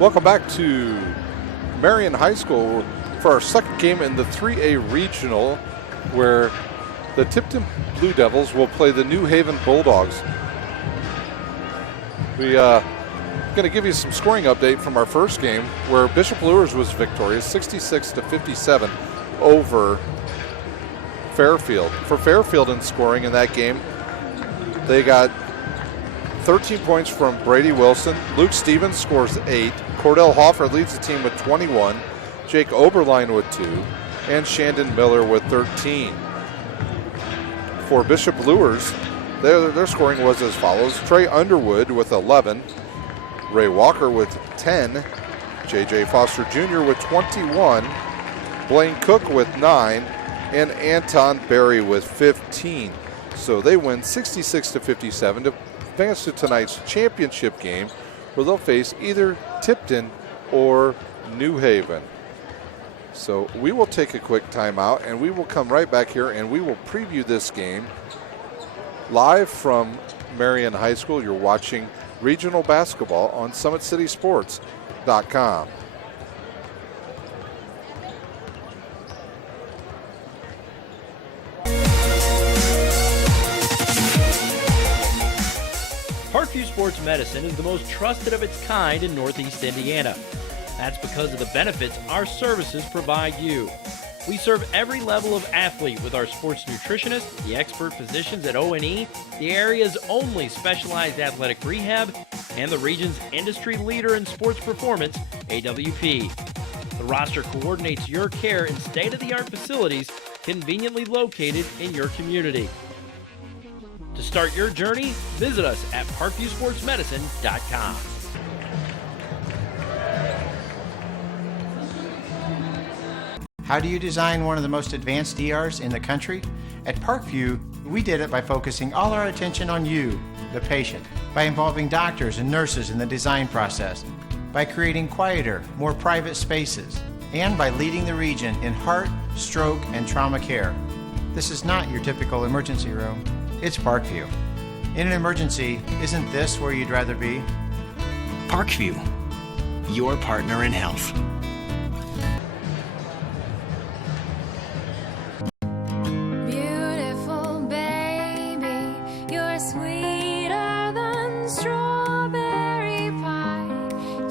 Welcome back to Marion High School for our second game in the 3A Regional, where the Tipton Blue Devils will play the New Haven Bulldogs. We going to give you some scoring update from our first game, where Bishop Luers was victorious 66-57 over Fairfield. For Fairfield in scoring in that game, they got 13 points from Brady Wilson. Luke Stevens scores 8. Cordell Hoffer leads the team with 21. Jake Oberline with 2. And Shandon Miller with 13. For Bishop Luers, their scoring was as follows. Trey Underwood with 11. Ray Walker with 10. J.J. Foster Jr. with 21. Blaine Cook with 9. And Anton Berry with 15. So they win 66-57 to advance to tonight's championship game, where they'll face either Tipton or New Haven. So we will take a quick timeout, and we will come right back here, and we will preview this game live from Marion High School. You're watching regional basketball on SummitCitySports.com. Parkview Sports Medicine is the most trusted of its kind in Northeast Indiana. That's because of the benefits our services provide you. We serve every level of athlete with our sports nutritionists, the expert physicians at O&E, the area's only specialized athletic rehab, and the region's industry leader in sports performance, AWP. The roster coordinates your care in state-of-the-art facilities conveniently located in your community. To start your journey, visit us at parkviewsportsmedicine.com. How do you design one of the most advanced ERs in the country? At Parkview, we did it by focusing all our attention on you, the patient, by involving doctors and nurses in the design process, by creating quieter, more private spaces, and by leading the region in heart, stroke, and trauma care. This is not your typical emergency room. It's Parkview. In an emergency, isn't this where you'd rather be? Parkview, your partner in health. Beautiful baby, you're sweeter than strawberry pie.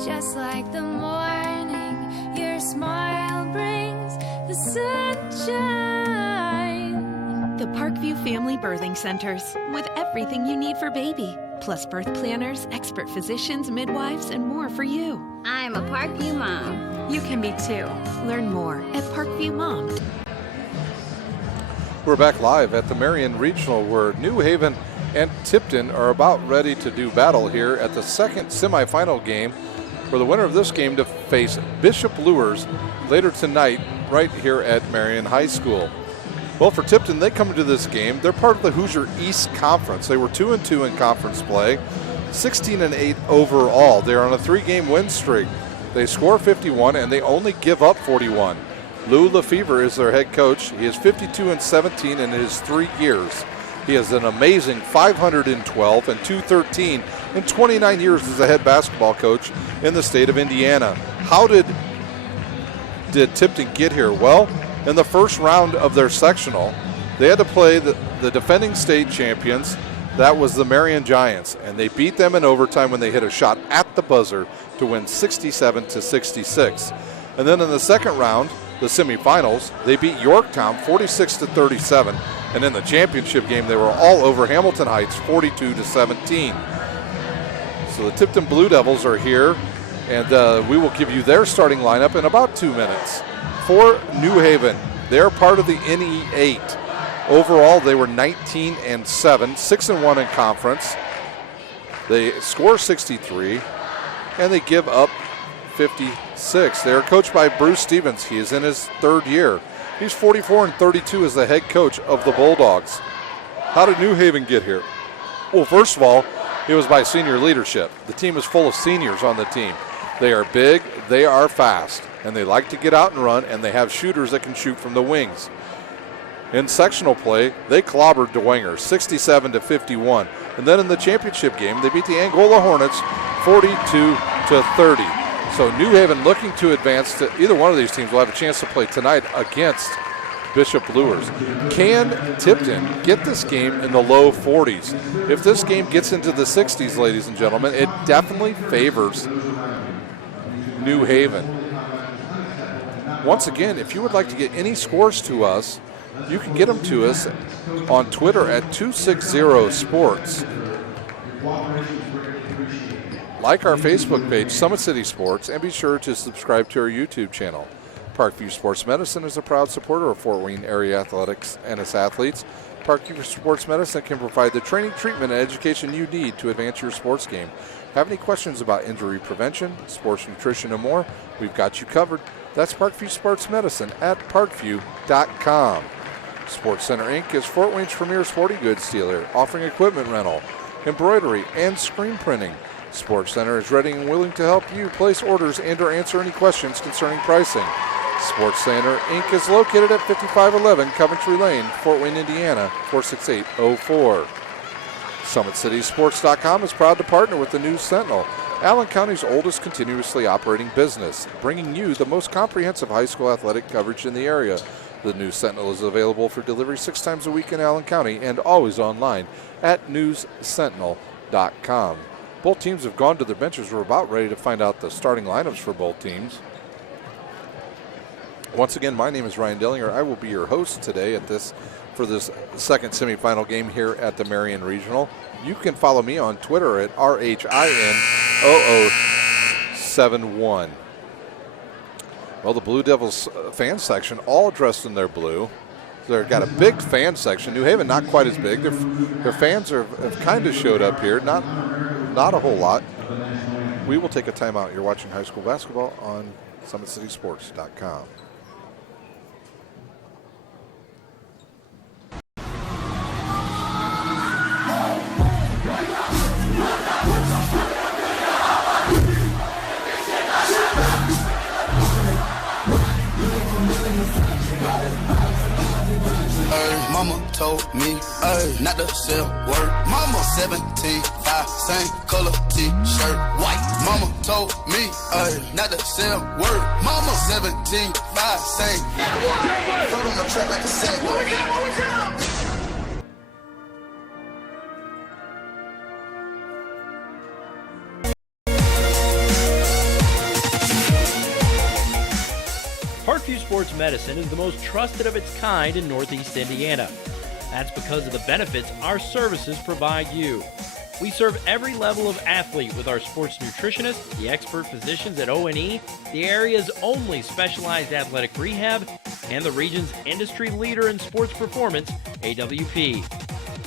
Just like the morning, your smile brings the sunshine. The Parkview Family Birthing Centers, with everything you need for baby, plus birth planners, expert physicians, midwives, and more for you. I'm a Parkview mom. You can be too. Learn more at Parkview Mom. We're back live at the Marion Regional, where New Haven and Tipton are about ready to do battle here at the second semifinal game, for the winner of this game to face Bishop Luers later tonight right here at Marion High School. Well, for Tipton, they come into this game. They're part of the Hoosier East Conference. They were 2-2 in conference play, 16-8 overall. They're on a 3-game win streak. They score 51, and they only give up 41. Lou Lefevre is their head coach. He is 52-17 in his 3 years. He has an amazing 512 and 213 in 29 years as a head basketball coach in the state of Indiana. How did Tipton get here? Well, in the first round of their sectional, they had to play the defending state champions. That was the Marion Giants, and they beat them in overtime when they hit a shot at the buzzer to win 67-66. And then in the second round, the semifinals, they beat Yorktown 46-37. And in the championship game, they were all over Hamilton Heights 42-17. So the Tipton Blue Devils are here, and we will give you their starting lineup in about 2 minutes. For New Haven, they're part of the NE8. Overall, they were 19-7, 6-1 in conference. They score 63, and they give up 56. They are coached by Bruce Stevens. He is in his 3rd year. He's 44-32 as the head coach of the Bulldogs. How did New Haven get here? Well, first of all, it was by senior leadership. The team is full of seniors on the team. They are big, they are fast, and they like to get out and run, and they have shooters that can shoot from the wings. In sectional play, they clobbered Dwenger 67-51. And then in the championship game, they beat the Angola Hornets 42-30. So New Haven looking to advance to either one of these teams will have a chance to play tonight against Bishop Luers. Can Tipton get this game in the low 40s? If this game gets into the 60s, ladies and gentlemen, it definitely favors New Haven. Once again, if you would like to get any scores to us, you can get them to us on Twitter at 260sports. Like our Facebook page, Summit City Sports, and be sure to subscribe to our YouTube channel. Parkview Sports Medicine is a proud supporter of Fort Wayne area athletics and its athletes. Parkview Sports Medicine can provide the training, treatment, and education you need to advance your sports game. Have any questions about injury prevention, sports nutrition, and more? We've got you covered. That's Parkview Sports Medicine at parkview.com. Sports Center Inc. is Fort Wayne's premier sporting goods dealer, offering equipment rental, embroidery, and screen printing. Sports Center is ready and willing to help you place orders and or answer any questions concerning pricing. Sports Center Inc. is located at 5511 Coventry Lane, Fort Wayne, Indiana, 46804. SummitCitySports.com is proud to partner with the News Sentinel, Allen County's oldest continuously operating business, bringing you the most comprehensive high school athletic coverage in the area. The News Sentinel is available for delivery 6 times a week in Allen County and always online at newssentinel.com. Both teams have gone to their benches. We're about ready to find out the starting lineups for both teams. Once again, my name is Ryan Dillinger. I will be your host today for this second semifinal game here at the Marion Regional. You can follow me on Twitter at RHIN0071. Well, the Blue Devils fan section all dressed in their blue. They've got a big fan section. New Haven not quite as big. Their fans have kind of showed up here. Not a whole lot. We will take a timeout. You're watching high school basketball on SummitCitySports.com. Mama told me not to sell word. Mama 17, 5, same color t-shirt, white. Mama told me not to sell word. Mama 17, 5, same. Put on the track like a set. What we got? Parkview Sports Medicine is the most trusted of its kind in Northeast Indiana. That's because of the benefits our services provide you. We serve every level of athlete with our sports nutritionists, the expert physicians at O&E, the area's only specialized athletic rehab, and the region's industry leader in sports performance, AWP.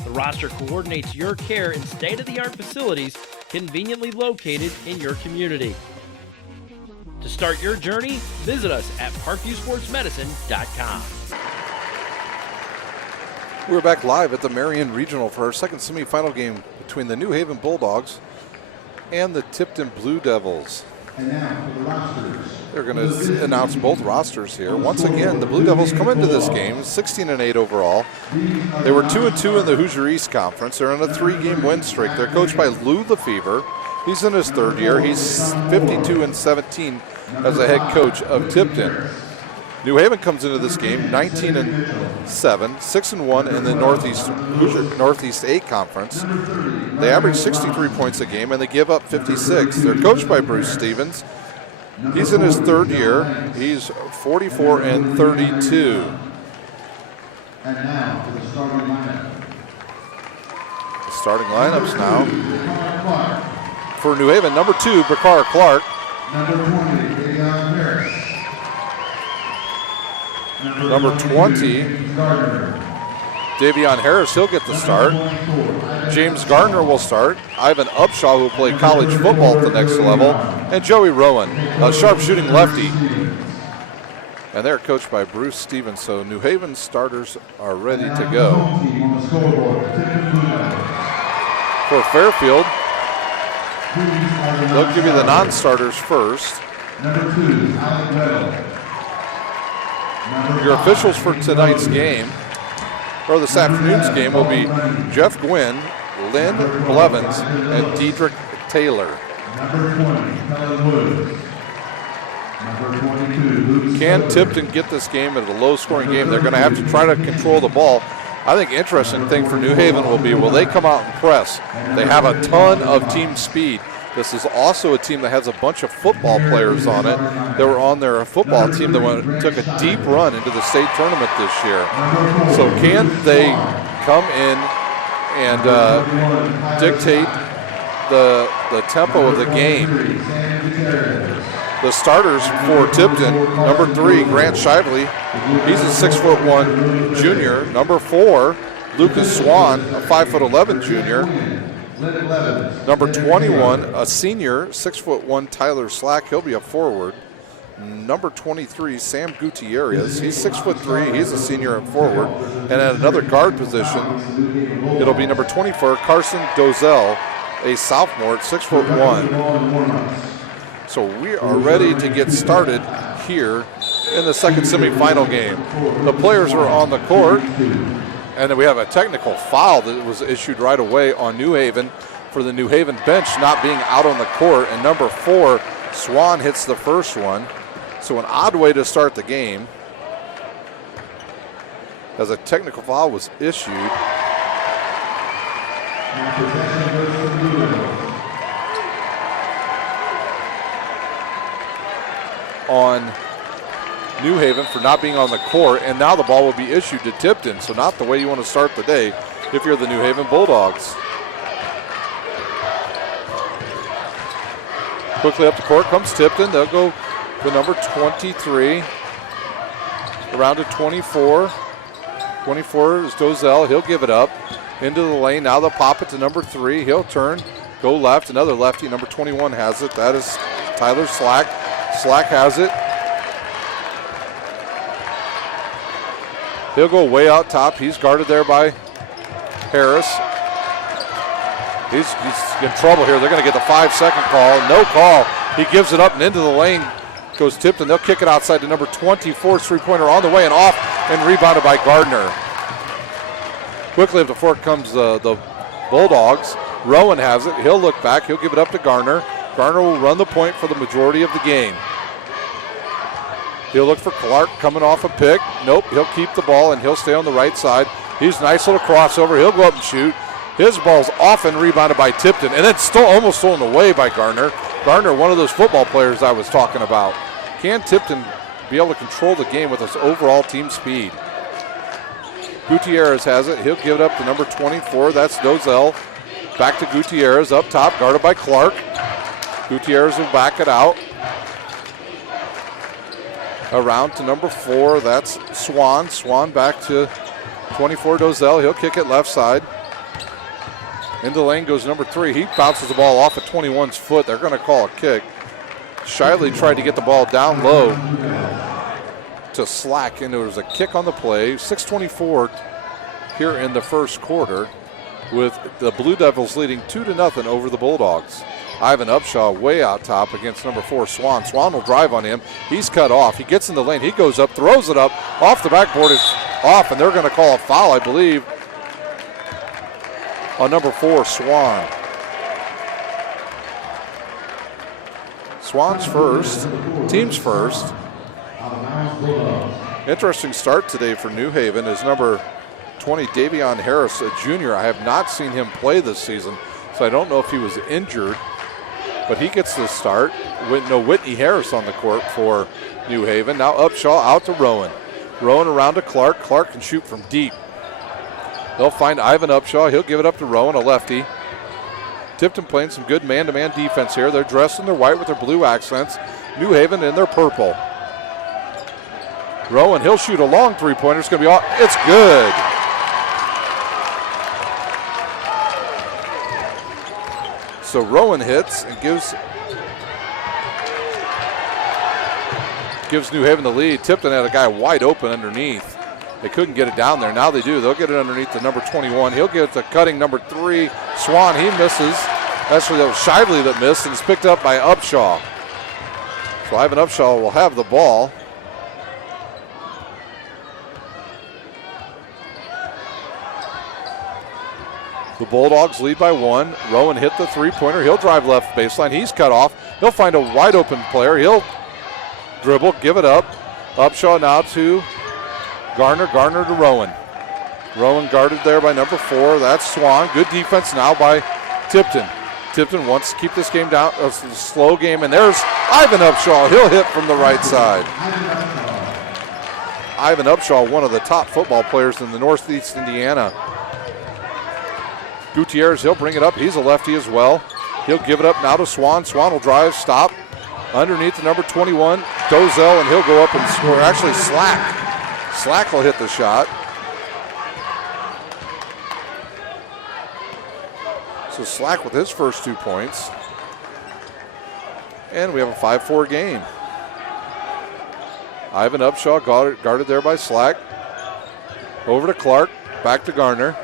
The roster coordinates your care in state-of-the-art facilities conveniently located in your community. To start your journey, visit us at parkviewsportsmedicine.com. We're back live at the Marion Regional for our second semifinal game between the New Haven Bulldogs and the Tipton Blue Devils. They're going to announce both rosters here. Once again, the Blue Devils come into this game 16-8 overall. They were 2-2 in the Hoosier East Conference. They're on a 3-game win streak. They're coached by Lou Lefevre. He's in his third year. He's 52-17 as a head coach of Tipton. New Haven comes into this game 19-7, 6-1 in the Northeast 8 Conference. They average 63 points a game and they give up 56. They're coached by Bruce Stevens. He's in his third year. He's 44-32. And now for the starting lineup. The starting lineups now. For New Haven, number 2, Bakar Clark. Number 20, Davion Harris. Number 20, Davion Harris, he'll get the start. James Gardner will start. Ivan Upshaw, who will play college football at the next level. And Joey Rowan, a sharpshooting lefty. And they're coached by Bruce Stevens, so New Haven starters are ready to go. For Fairfield, they'll give you the non-starters first. Number 2, Alec Weddle. Your officials for tonight's game, or this afternoon's game, will be Jeff Gwynn, Lynn Blevins, and Diedrich Taylor. Number 20, Kelly Wood. Can Tipton get this game at a low-scoring game? They're going to have to try to control the ball. I think interesting thing for New Haven will be, will they come out and press? They have a ton of team speed. This is also a team that has a bunch of football players on it that were on their football team that took a deep run into the state tournament this year. So can they come in and dictate the tempo of the game? The starters for Tipton, number 3, Grant Shively. He's a 6'1" junior. Number 4, Lucas Swan, a 5'11" junior. Number 21, a senior, 6'1", Tyler Slack. He'll be a forward. Number 23, Sam Gutierrez. He's 6'3". He's a senior at forward. And at another guard position, it'll be number 24, Carson Dozell, a sophomore at 6'1". So we are ready to get started here in the second semifinal game. The players are on the court, and then we have a technical foul that was issued right away on New Haven for the New Haven bench not being out on the court, and number 4, Swan, hits the first one. So an odd way to start the game, as a technical foul was issued. On New Haven for not being on the court, and now the ball will be issued to Tipton. So not the way you want to start the day if you're the New Haven Bulldogs. Quickly up the court comes Tipton. They'll go to number 23, around to 24. 24 is Dozell. He'll give it up into the lane. Now they'll pop it to number 3. He'll turn, go left. Another lefty. Number 21 has it. That is Tyler Slack. Slack has it. He'll go way out top. He's guarded there by Harris. He's in trouble here. They're going to get the 5-second call. No call. He gives it up and into the lane goes Tipton. They'll kick it outside to number 24, three-pointer on the way and off, and rebounded by Gardner. Quickly up the floor comes the Bulldogs. Rowan has it. He'll look back. He'll give it up to Garner. Garner will run the point for the majority of the game. He'll look for Clark coming off a pick. Nope, he'll keep the ball and he'll stay on the right side. He's a nice little crossover. He'll go up and shoot. His ball's often rebounded by Tipton, and then still almost stolen away by Garner. Garner, one of those football players I was talking about. Can Tipton be able to control the game with his overall team speed? Gutierrez has it. He'll give it up to number 24. That's Dozell. Back to Gutierrez up top, guarded by Clark. Gutierrez will back it out. Around to number 4, that's Swan. Swan back to 24, Dozell. He'll kick it left side. Into the lane goes number 3. He bounces the ball off at 21's foot. They're going to call a kick. Shiley tried to get the ball down low to Slack, and there was a kick on the play. 6:24 here in the first quarter, with the Blue Devils leading 2-0 over the Bulldogs. Ivan Upshaw way out top against number 4, Swan. Swan will drive on him. He's cut off. He gets in the lane. He goes up, throws it up. Off the backboard, it's off, and they're going to call a foul, I believe, on number 4, Swan. Swan's first, team's first. Interesting start today for New Haven is number 20, Davion Harris, a junior. I have not seen him play this season, so I don't know if he was injured, but he gets the start. Whitney Harris on the court for New Haven. Now Upshaw out to Rowan. Rowan around to Clark. Clark can shoot from deep. They'll find Ivan Upshaw. He'll give it up to Rowan, a lefty. Tipton playing some good man-to-man defense here. They're dressed in their white with their blue accents. New Haven in their purple. Rowan, he'll shoot a long three-pointer. It's going to be off. It's good. So Rowan hits and gives New Haven the lead. Tipton had a guy wide open underneath. They couldn't get it down there. Now they do. They'll get it underneath the number 21. He'll get it to cutting number 3, Swan. He misses. Actually, that was Shively that missed, and it's picked up by Upshaw. So Ivan Upshaw will have the ball. The Bulldogs lead by 1. Rowan hit the three-pointer. He'll drive left baseline. He's cut off. He'll find a wide open player. He'll dribble, give it up. Upshaw now to Garner. Garner to Rowan. Rowan guarded there by number 4. That's Swan. Good defense now by Tipton. Tipton wants to keep this game down. It's a slow game, and there's Ivan Upshaw. He'll hit from the right side. Ivan Upshaw, one of the top football players in the Northeast Indiana. Gutierrez, he'll bring it up. He's a lefty as well. He'll give it up now to Swan. Swan will drive, stop. Underneath the number 21, Dozell, and he'll go up and score. Actually, Slack. Slack will hit the shot. So Slack with his first 2 points. And we have a 5-4 game. Ivan Upshaw guarded there by Slack. Over to Clark. Back to Garner.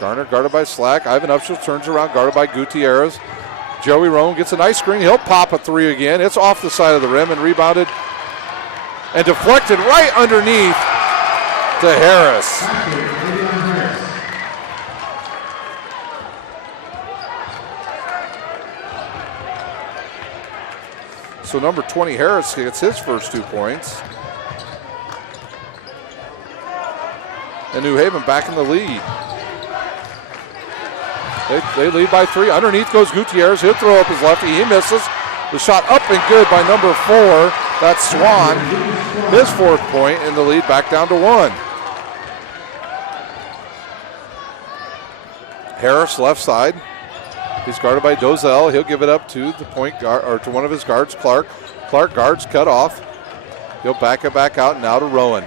Garner guarded by Slack. Ivan Upshaw turns around, guarded by Gutierrez. Joey Rowan gets a nice screen. He'll pop a 3 again. It's off the side of the rim and rebounded and deflected right underneath to Harris. So number 20, Harris, gets his first 2 points. And New Haven back in the lead. They lead by 3. Underneath goes Gutierrez. He'll throw up his lefty. He misses. The shot up and good by number 4. That's Swan. His 4th point, and the lead back down to 1. Harris left side. He's guarded by Dozell. He'll give it up to the point guard, or to one of his guards, Clark. Clark guards cut off. He'll back it back out now to Rowan.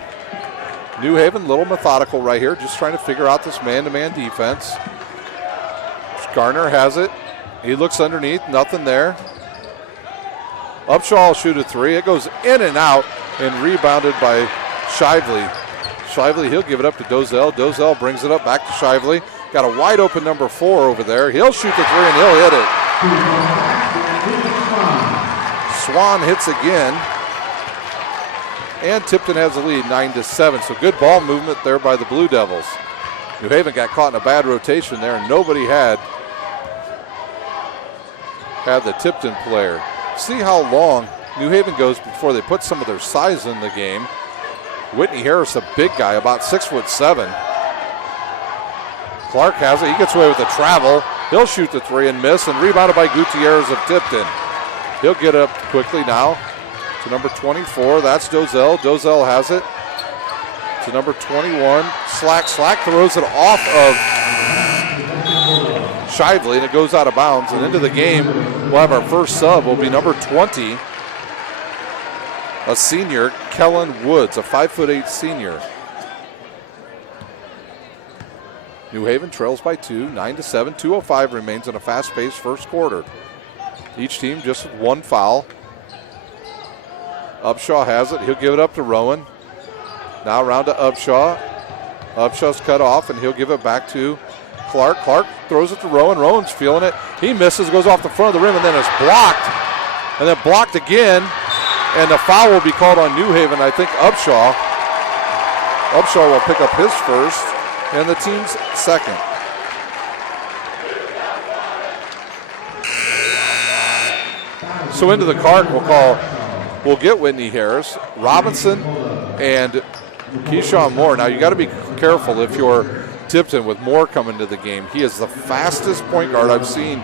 New Haven, a little methodical right here, just trying to figure out this man-to-man defense. Garner has it. He looks underneath, nothing there. Upshaw will shoot a 3. It goes in and out and rebounded by Shively. Shively, he'll give it up to Dozell. Dozell brings it up back to Shively. Got a wide open number 4 over there. He'll shoot the 3 and he'll hit it. Swan hits again. And Tipton has the lead 9-7. So good ball movement there by the Blue Devils. New Haven got caught in a bad rotation there and nobody had the Tipton player. See how long New Haven goes before they put some of their size in the game. Whitney Harris, a big guy, about 6'7". Clark has it. He gets away with the travel. He'll shoot the 3 and miss, and rebounded by Gutierrez of Tipton. He'll get up quickly now to number 24. That's Dozell. Dozell has it to number 21. Slack throws it off of Shively, and it goes out of bounds. And into the game, we'll have our first sub. Will be number 20, a senior, Kellen Woods, a 5'8" senior. New Haven trails by 2, 9-7. 2:05 remains in a fast-paced first quarter. Each team just with 1 foul. Upshaw has it. He'll give it up to Rowan. Now around to Upshaw. Upshaw's cut off, and he'll give it back to Clark. Clark throws it to Rowan. Rowan's feeling it. He misses, goes off the front of the rim, and then it's blocked. And then blocked again. And the foul will be called on New Haven. I think Upshaw. Upshaw will pick up his first. And the team's second. So into the cart we'll get Whitney Harris, Robinson, and Keyshawn Moore. Now you got to be careful if you're Tipton with Moore coming to the game. He is the fastest point guard I've seen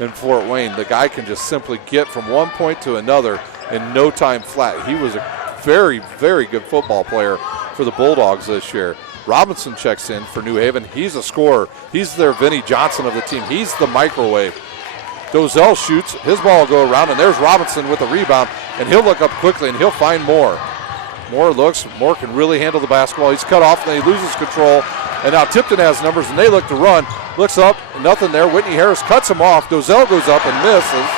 in Fort Wayne. The guy can just simply get from one point to another in no time flat. He was a very, very good football player for the Bulldogs this year. Robinson checks in for New Haven. He's a scorer. He's their Vinnie Johnson of the team. He's the microwave. Dozell shoots. His ball will go around, and there's Robinson with the rebound, and he'll look up quickly, and he'll find Moore. Moore looks. Moore can really handle the basketball. He's cut off, and then he loses control. And now Tipton has numbers, and they look to run. Looks up, nothing there. Whitney Harris cuts him off. Dozell goes up and misses.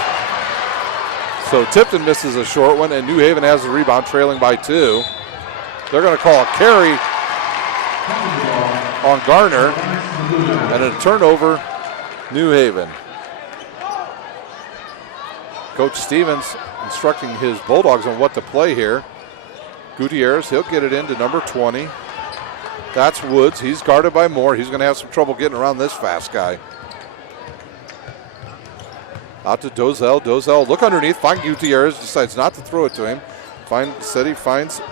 So Tipton misses a short one, and New Haven has the rebound, trailing by 2. They're going to call a carry on Garner, and a turnover, New Haven. Coach Stevens instructing his Bulldogs on what to play here. Gutierrez, he'll get it into number 20. That's Woods. He's guarded by Moore. He's going to have some trouble getting around this fast guy. Out to Dozell. Dozell, look underneath. Find Gutierrez. Decides not to throw it to him. He finds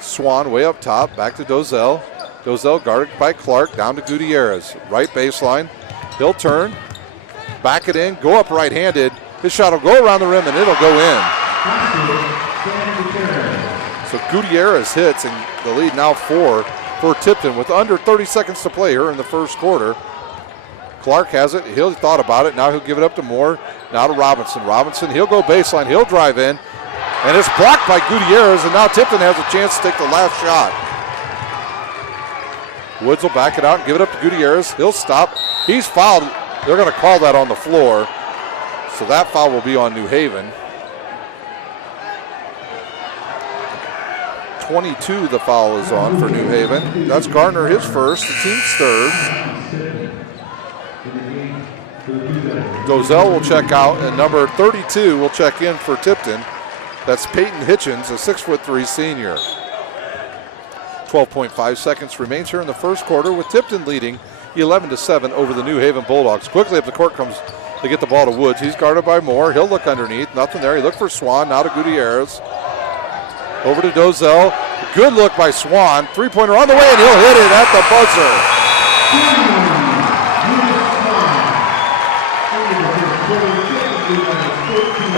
Swan way up top. Back to Dozell. Dozell guarded by Clark. Down to Gutierrez. Right baseline. He'll turn. Back it in. Go up right-handed. His shot will go around the rim and it'll go in. So Gutierrez hits, and the lead now 4 for Tipton with under 30 seconds to play here in the first quarter. Clark has it. He'll thought about it. Now he'll give it up to Moore. Now to Robinson. Robinson, he'll go baseline. He'll drive in. And it's blocked by Gutierrez, and now Tipton has a chance to take the last shot. Woods will back it out and give it up to Gutierrez. He'll stop. He's fouled. They're going to call that on the floor. So that foul will be on New Haven. 22 the foul is on for New Haven. That's Gardner, his first, the team's third. Dozell will check out, and number 32 will check in for Tipton. That's Peyton Hitchens, a 6'3" senior. 12.5 seconds remains here in the first quarter with Tipton leading 11-7 over the New Haven Bulldogs. Quickly up the court comes to get the ball to Woods. He's guarded by Moore. He'll look underneath. Nothing there. He looked for Swan. Now to Gutierrez. Over to Dozell. Good look by Swan. Three-pointer on the way, and he'll hit it at the buzzer.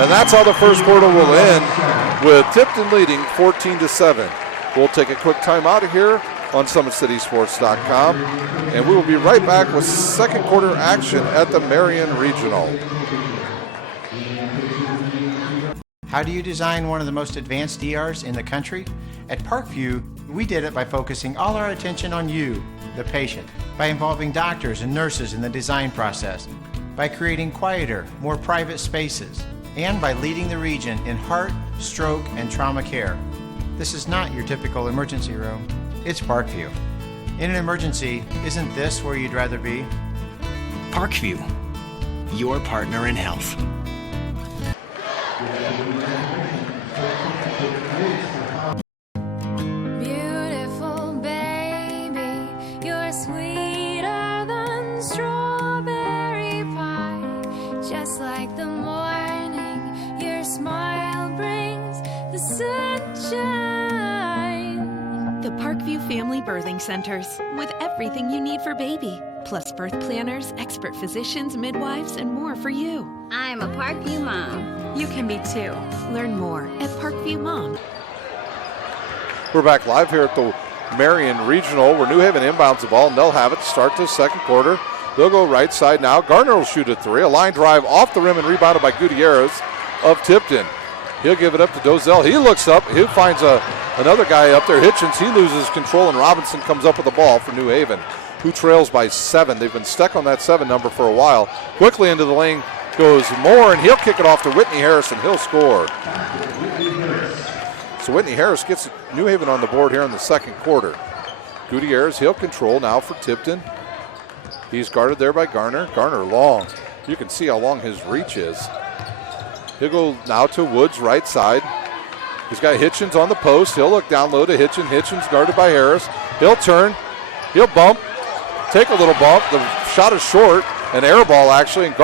And that's how the first quarter will end, with Tipton leading 14-7. We'll take a quick time out of here on SummitCitySports.com, and we will be right back with second quarter action at the Marion Regional. How do you design one of the most advanced ERs in the country? At Parkview, we did it by focusing all our attention on you, the patient, by involving doctors and nurses in the design process, by creating quieter, more private spaces, and by leading the region in heart, stroke, and trauma care. This is not your typical emergency room. It's Parkview. In an emergency, isn't this where you'd rather be? Parkview, your partner in health. Beautiful baby, you're sweeter than strawberry pie. Just like the morning, your smile brings the sunshine. The Parkview Family Birthing Centers, with everything you need for baby, plus birth planners, expert physicians, midwives, and more for you. I'm a Parkview mom. You can be too. Learn more at Parkview Mom. We're back live here at the Marion Regional, where New Haven inbounds the ball, and they'll have it to start the second quarter. They'll go right side now. Gardner will shoot a three. A line drive off the rim and rebounded by Gutierrez of Tipton. He'll give it up to Dozell. He looks up. He finds another guy up there, Hitchens. He loses control, and Robinson comes up with the ball for New Haven, who trails by 7. They've been stuck on that 7 number for a while. Quickly into the lane goes Moore, and he'll kick it off to Whitney Harris, and he'll score. So Whitney Harris gets New Haven on the board here in the second quarter. Gutierrez, he'll control now for Tipton. He's guarded there by Garner. Garner long. You can see how long his reach is. He'll go now to Woods, right side. He's got Hitchens on the post. He'll look down low to Hitchens. Hitchens guarded by Harris. He'll turn. He'll bump. Take a little bump. The shot is short. An air ball, actually, and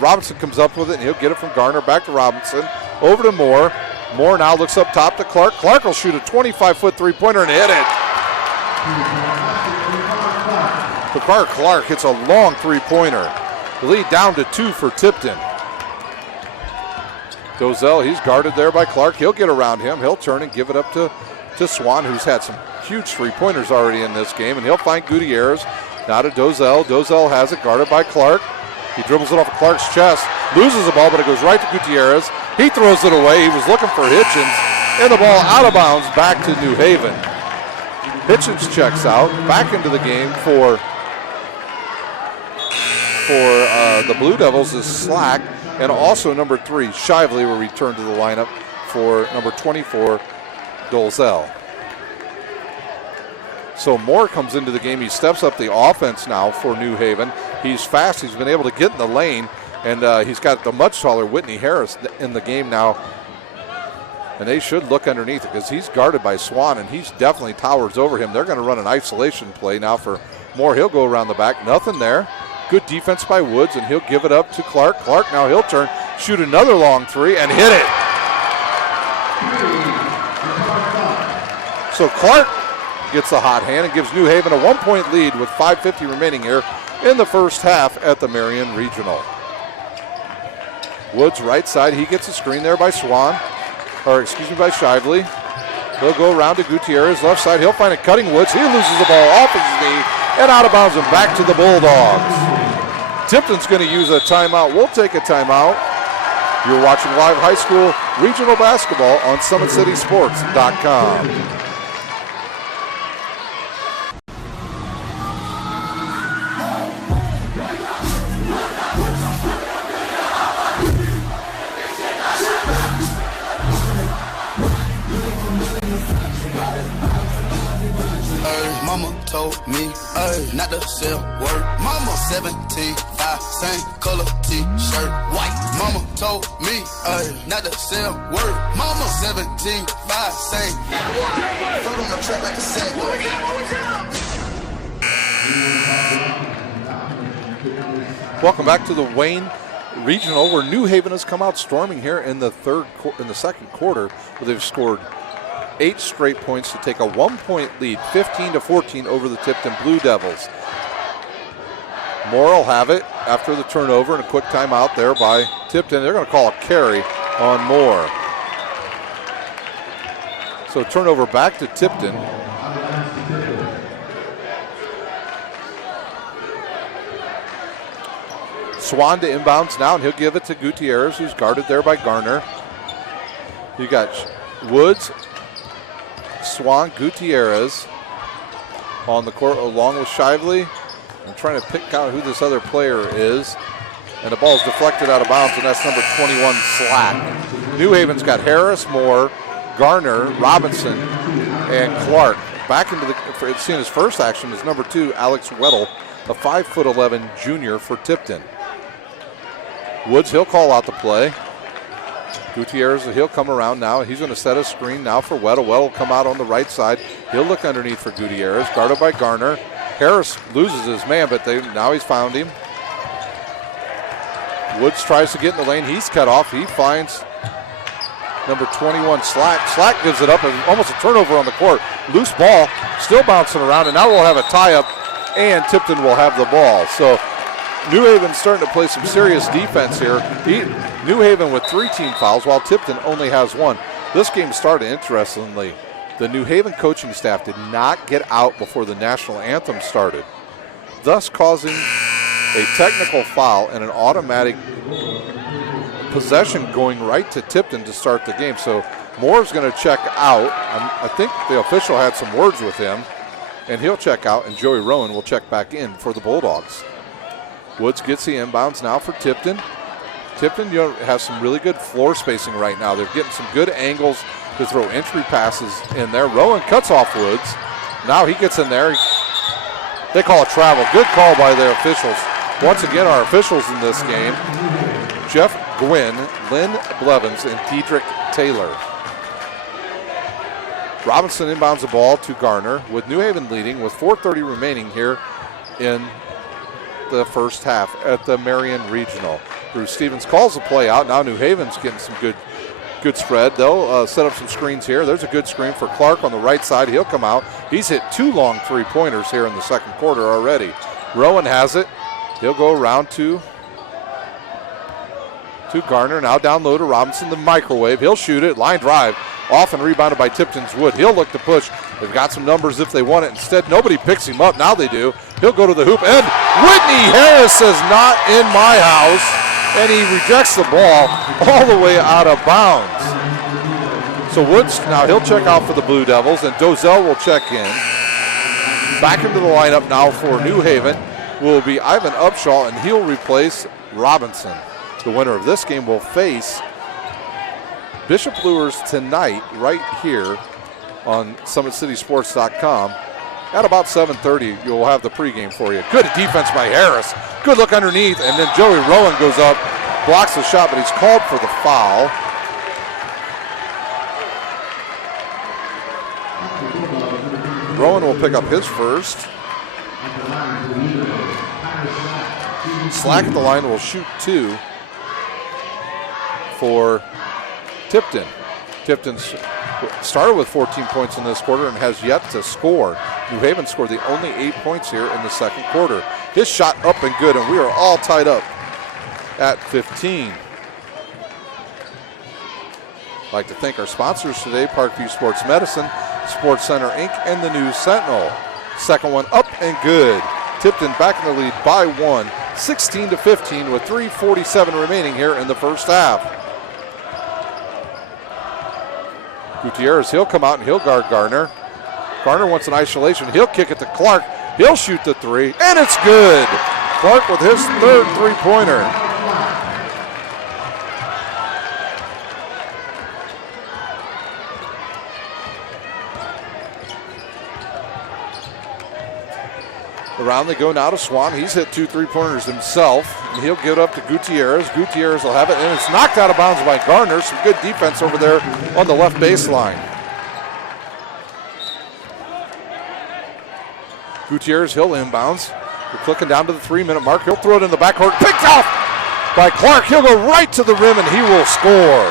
Robinson comes up with it, and he'll get it from Garner back to Robinson. Over to Moore. Moore now looks up top to Clark. Clark will shoot a 25-foot three-pointer and hit it. Clark hits a long three-pointer. The lead down to 2 for Tipton. Dozell, he's guarded there by Clark. He'll get around him. He'll turn and give it up to Swan, who's had some huge three-pointers already in this game, and he'll find Gutierrez. Now to Dozell. Dozell has it, guarded by Clark. He dribbles it off of Clark's chest, loses the ball, but it goes right to Gutierrez. He throws it away. He was looking for Hitchens, and the ball out of bounds back to New Haven. Hitchens checks out, back into the game for the Blue Devils is Slack, and also number 3, Shively, will return to the lineup for number 24, Dozell. So Moore comes into the game. He steps up the offense now for New Haven. He's fast. He's been able to get in the lane, and he's got the much taller Whitney Harris in the game now. And they should look underneath it because he's guarded by Swan, and he's definitely towers over him. They're going to run an isolation play now for Moore. He'll go around the back. Nothing there. Good defense by Woods, and he'll give it up to Clark. Clark, now he'll turn, shoot another long three, and hit it. So Clark gets the hot hand and gives New Haven a 1-point lead with 5:50 remaining here in the first half at the Marion Regional. Woods right side, he gets a screen there by by Shively. He'll go around to Gutierrez left side. He'll find it cutting Woods. He loses the ball off his knee and out of bounds and back to the Bulldogs. Tipton's going to use a timeout. We'll take a timeout. You're watching live high school regional basketball on SummitCitySports.com. Mama told me, not to sell word. Mama 17, 5, same color t-shirt, white. Mama told me, not to sell word. Mama 17, 5, same. Put on the track like a Segway. Welcome back to the Wayne Regional, where New Haven has come out storming here in the second quarter, where they've scored 8 straight points to take a 1-point lead, 15-14 over the Tipton Blue Devils. Moore will have it after the turnover and a quick timeout there by Tipton. They're going to call a carry on Moore. So turnover back to Tipton. Swan to inbounds now, and he'll give it to Gutierrez, who's guarded there by Garner. You got Woods, Swan, Gutierrez on the court along with Shively. I'm trying to pick out who this other player is. And the ball is deflected out of bounds, and that's number 21, Slack. New Haven's got Harris, Moore, Garner, Robinson, and Clark. Back into seeing his first action is number 2, Alex Weddle, a 5'11" junior for Tipton. Woods, he'll call out the play. Gutierrez, he'll come around now. He's going to set a screen now for Weddle. Weddle will come out on the right side. He'll look underneath for Gutierrez, guarded by Garner. Harris loses his man, but now he's found him. Woods tries to get in the lane. He's cut off. He finds number 21, Slack. Slack gives it up, almost a turnover on the court. Loose ball, still bouncing around, and now we'll have a tie-up, and Tipton will have the ball. So New Haven's starting to play some serious defense here. New Haven with 3 team fouls, while Tipton only has 1. This game started interestingly. The New Haven coaching staff did not get out before the national anthem started, thus causing a technical foul and an automatic possession going right to Tipton to start the game. So Moore's going to check out. I think the official had some words with him, and he'll check out, and Joey Rowan will check back in for the Bulldogs. Woods gets the inbounds now for Tipton. Tipton has some really good floor spacing right now. They're getting some good angles to throw entry passes in there. Rowan cuts off Woods. Now he gets in there. They call a travel. Good call by their officials. Once again, our officials in this game, Jeff Gwynn, Lynn Blevins, and Diedrich Taylor. Robinson inbounds the ball to Garner, with New Haven leading with 4:30 remaining here in the first half at the Marion Regional. Bruce Stevens calls the play out. Now New Haven's getting some good spread. They'll set up some screens here. There's a good screen for Clark on the right side. He'll come out. He's hit 2 long 3-pointers here in the second quarter already. Rowan has it. He'll go around to Garner. Now down low to Robinson, the microwave. He'll shoot it. Line drive. Off and rebounded by Tipton's Wood. He'll look to push. They've got some numbers if they want it. Instead, nobody picks him up. Now they do. He'll go to the hoop. And Whitney Harris says, "Not in my house." And he rejects the ball all the way out of bounds. So Woods, now he'll check out for the Blue Devils, and Dozell will check in. Back into the lineup now for New Haven will be Ivan Upshaw, and he'll replace Robinson. The winner of this game will face Bishop Luers tonight right here on SummitCitySports.com. At about 7:30, you'll have the pregame for you. Good defense by Harris. Good look underneath, and then Joey Rowan goes up, blocks the shot, but he's called for the foul. Rowan will pick up his first. Slack at the line will shoot 2 for Tipton. Tipton started with 14 points in this quarter and has yet to score. New Haven scored the only 8 points here in the second quarter. His shot up and good, and we are all tied up at 15. I'd like to thank our sponsors today, Parkview Sports Medicine, Sports Center Inc., and the News Sentinel. Second one up and good. Tipton back in the lead by 1, 16-15 with 3:47 remaining here in the first half. Gutierrez, he'll come out and he'll guard Garner. Garner wants an isolation. He'll kick it to Clark. He'll shoot the 3, and it's good. Clark with his third three-pointer. Around they go now to Swan. He's hit 2 3-pointers himself, and he'll give it up to Gutierrez. Gutierrez will have it, and it's knocked out of bounds by Garner. Some good defense over there on the left baseline. Gutierrez, he'll inbounds. We're clicking down to the 3-minute mark. He'll throw it in the backcourt. Picked off by Clark. He'll go right to the rim, and he will score.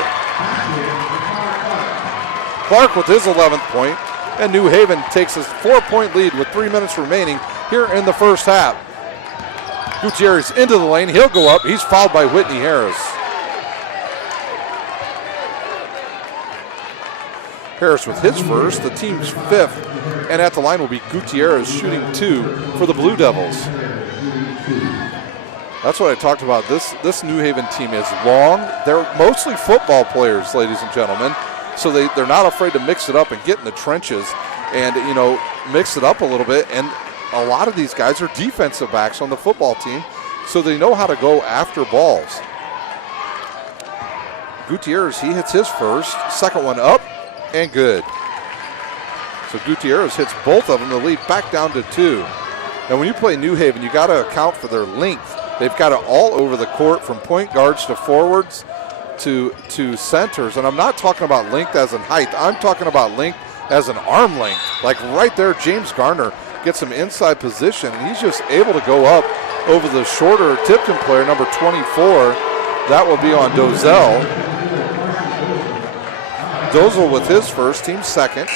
Clark with his 11th point, and New Haven takes his 4-point lead with 3 minutes remaining here in the first half. Gutierrez into the lane. He'll go up. He's fouled by Whitney Harris. Harris with his first, the team's 5th. And at the line will be Gutierrez shooting 2 for the Blue Devils. That's what I talked about. This New Haven team is long. They're mostly football players, ladies and gentlemen. So they're not afraid to mix it up and get in the trenches and, mix it up a little bit. And a lot of these guys are defensive backs on the football team, so they know how to go after balls. Gutierrez, he hits his first. Second one up and good. So Gutierrez hits both of them to lead back down to 2. Now when you play New Haven, you got to account for their length. They've got it all over the court from point guards to forwards to centers. And I'm not talking about length as in height. I'm talking about length as an arm length. Like right there, James Garner gets some inside position, and he's just able to go up over the shorter Tipton player, number 24. That will be on Dozel. Dozel with his first, team second.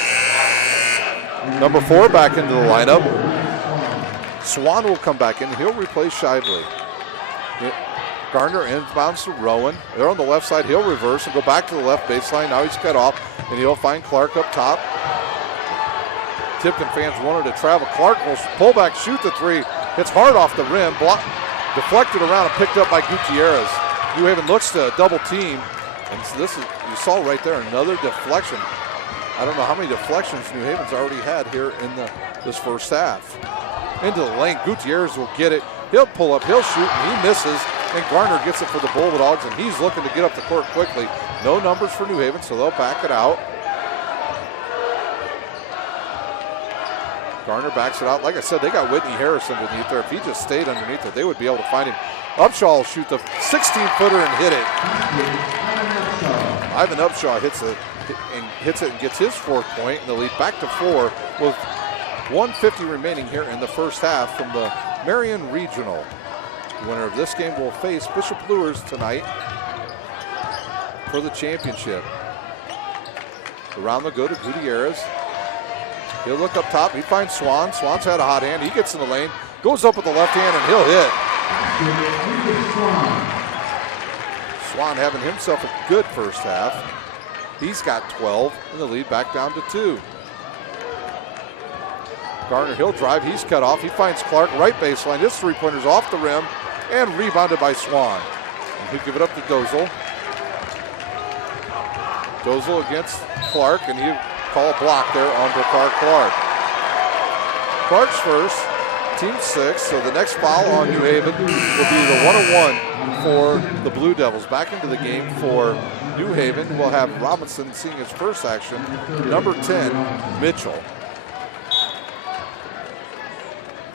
Number 4 back into the lineup. Swan will come back in. He'll replace Shively. Garner inbounds to Rowan. They're on the left side. He'll reverse and go back to the left baseline. Now he's cut off, and he'll find Clark up top. Tipton fans wanted to travel. Clark will pull back, shoot the 3. Hits hard off the rim. Deflected around and picked up by Gutierrez. New Haven looks to double team. And so this is, you saw right there, another deflection. I don't know how many deflections New Haven's already had here in this first half. Into the lane, Gutierrez will get it. He'll pull up, he'll shoot, and he misses. And Garner gets it for the Bulldogs, and he's looking to get up the court quickly. No numbers for New Haven, so they'll back it out. Garner backs it out. Like I said, they got Whitney Harris underneath there. If he just stayed underneath it, they would be able to find him. Upshaw will shoot the 16-footer and hit it. Ivan Upshaw hits it and gets his 4th point, and the lead back to 4 with 1:50 remaining here in the first half from the Marion Regional. The winner of this game will face Bishop Luers tonight for the championship. Around the go to Gutierrez. He'll look up top. He finds Swan. Swan's had a hot hand. He gets in the lane, goes up with the left hand, and he'll hit. Swan having himself a good first half. He's got 12, and the lead back down to 2. Garner, he'll drive. He's cut off. He finds Clark, right baseline. His 3-pointer's off the rim and rebounded by Swan. And he'll give it up to Dozel. Dozel against Clark, and he'll call a block there on Bakar Clark. Clark's first, team 6, so the next foul on New Haven will be the 1-on-1 for the Blue Devils. Back into the game for New Haven. We'll have Robinson seeing his first action. Number 10, Mitchell.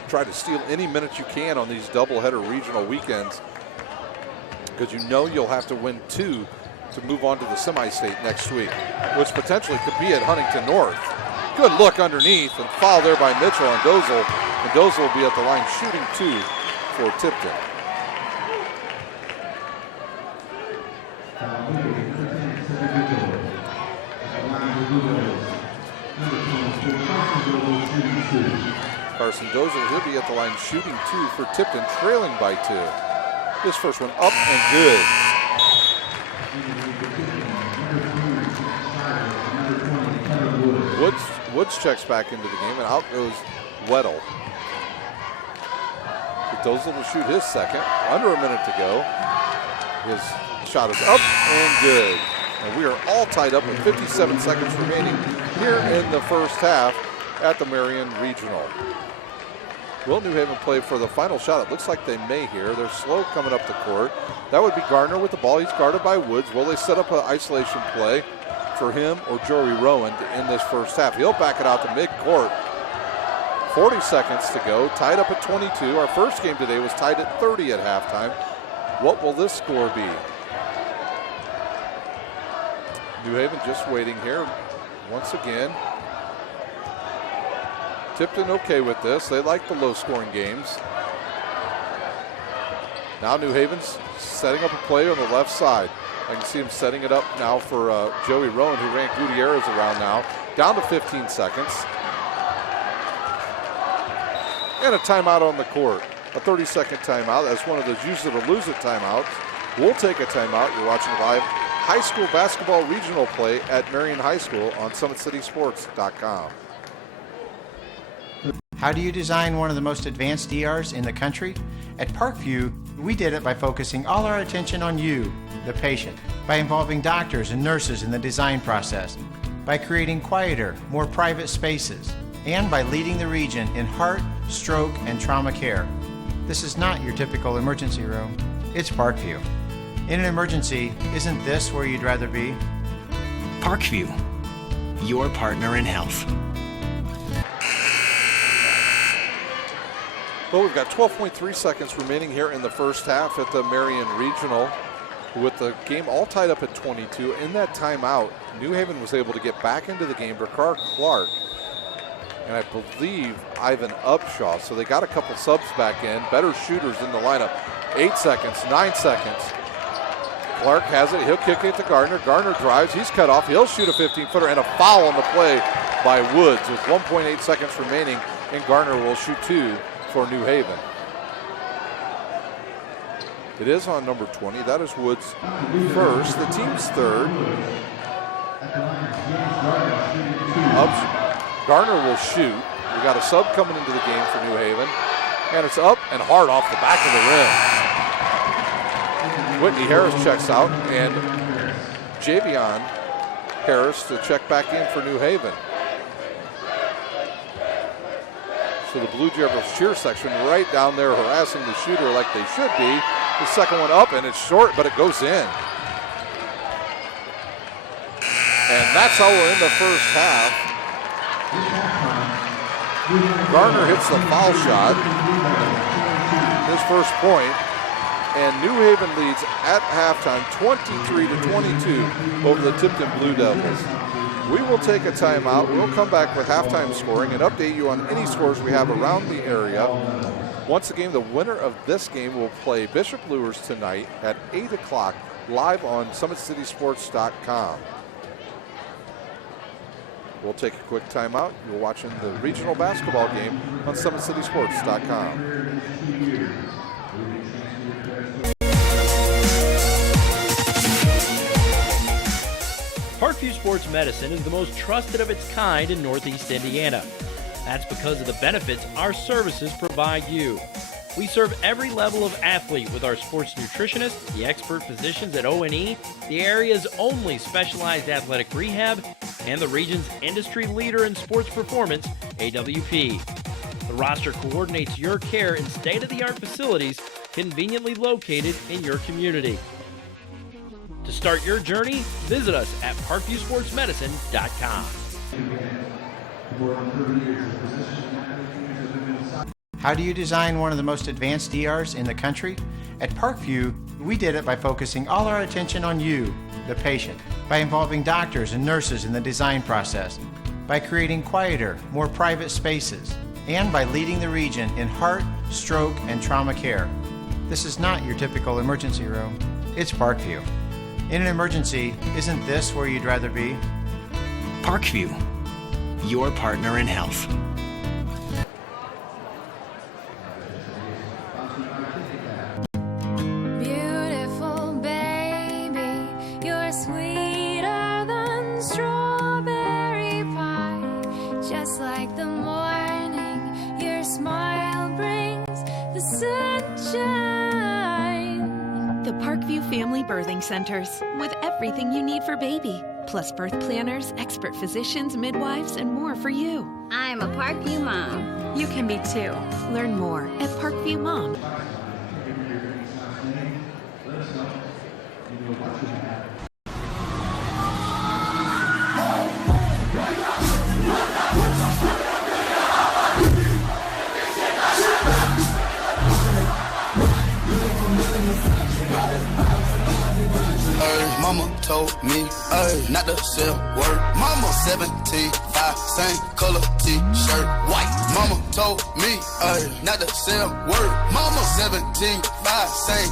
Try to steal any minutes you can on these doubleheader regional weekends, because you know you'll have to win 2 to move on to the semi-state next week, which potentially could be at Huntington North. Good look underneath, and foul there by Mitchell on Dozel, and Dozel will be at the line shooting 2 for Tipton. Carson Dozel, he'll be at the line shooting 2 for Tipton, trailing by 2. This first one up and good. Woods checks back into the game, and out goes Weddle. Dozel will shoot his second. Under a minute to go. His shot is up and good. And we are all tied up with 57 seconds remaining here in the first half at the Marion Regional. Will New Haven play for the final shot? It looks like they may here. They're slow coming up the court. That would be Gardner with the ball. He's guarded by Woods. Will they set up an isolation play for him or Joey Rowan to end this first half? He'll back it out to midcourt. 40 seconds to go, tied up at 22. Our first game today was tied at 30 at halftime. What will this score be? New Haven just waiting here once again. Tipton okay with this. They like the low-scoring games. Now New Haven's setting up a play on the left side. I can see him setting it up now for Joey Rowan, who ran Gutierrez around now. Down to 15 seconds. And a timeout on the court. A 30-second timeout. That's one of those use it or lose it timeouts. We'll take a timeout. You're watching live high school basketball regional play at Marion High School on SummitCitySports.com. How do you design one of the most advanced ERs in the country? At Parkview, we did it by focusing all our attention on you, the patient, by involving doctors and nurses in the design process, by creating quieter, more private spaces, and by leading the region in heart, stroke, and trauma care. This is not your typical emergency room. It's Parkview. In an emergency, isn't this where you'd rather be? Parkview, your partner in health. Well, we've got 12.3 seconds remaining here in the first half at the Marion Regional, with the game all tied up at 22. In that timeout, New Haven was able to get back into the game. Ricard Clark and I believe Ivan Upshaw. So they got a couple subs back in. Better shooters in the lineup. 8 seconds, 9 seconds. Clark has it. He'll kick it to Gardner. Gardner drives. He's cut off. He'll shoot a 15-footer and a foul on the play by Woods with 1.8 seconds remaining. And Gardner will shoot 2 for New Haven. It is on number 20. That is Woods first. The team's third. Gardner will shoot. We got a sub coming into the game for New Haven. And it's up and hard off the back of the rim. Whitney Harris checks out, and Javion Harris to check back in for New Haven. So the Blue Jackals cheer section right down there harassing the shooter like they should be. The second one up, and it's short, but it goes in. And that's how we're in the first half. Gardner hits the foul shot, his first point, and New Haven leads at halftime 23-22 over the Tipton Blue Devils. We will take a timeout. We'll come back with halftime scoring and update you on any scores we have around the area. Once again, the winner of this game will play Bishop Lures tonight at 8 o'clock live on SummitCitySports.com. We'll take a quick timeout. You're watching the regional basketball game on SummitCitySports.com. Parkview Sports Medicine is the most trusted of its kind in Northeast Indiana. That's because of the benefits our services provide you. We serve every level of athlete with our sports nutritionists, the expert physicians at O&E, the area's only specialized athletic rehab, and the region's industry leader in sports performance, AWP. The roster coordinates your care in state-of-the-art facilities conveniently located in your community. To start your journey, visit us at parkviewsportsmedicine.com. How do you design one of the most advanced ERs in the country? At Parkview, we did it by focusing all our attention on you, the patient, by involving doctors and nurses in the design process, by creating quieter, more private spaces, and by leading the region in heart, stroke, and trauma care. This is not your typical emergency room. It's Parkview. In an emergency, isn't this where you'd rather be? Parkview, your partner in health. Beautiful baby, you're sweeter than strawberry pie. Just like the morning, your smile brings the sunshine. The Parkview Family Birthing Centers, with everything you need for baby, plus birth planners, expert physicians, midwives, and more for you. I'm a Parkview mom. You can be too. Learn more at Parkview Mom. Mama told me, not to sell word. Mama 17, 5, same color t-shirt, white. Mama told me, not to sell word. Mama 17, 5, same.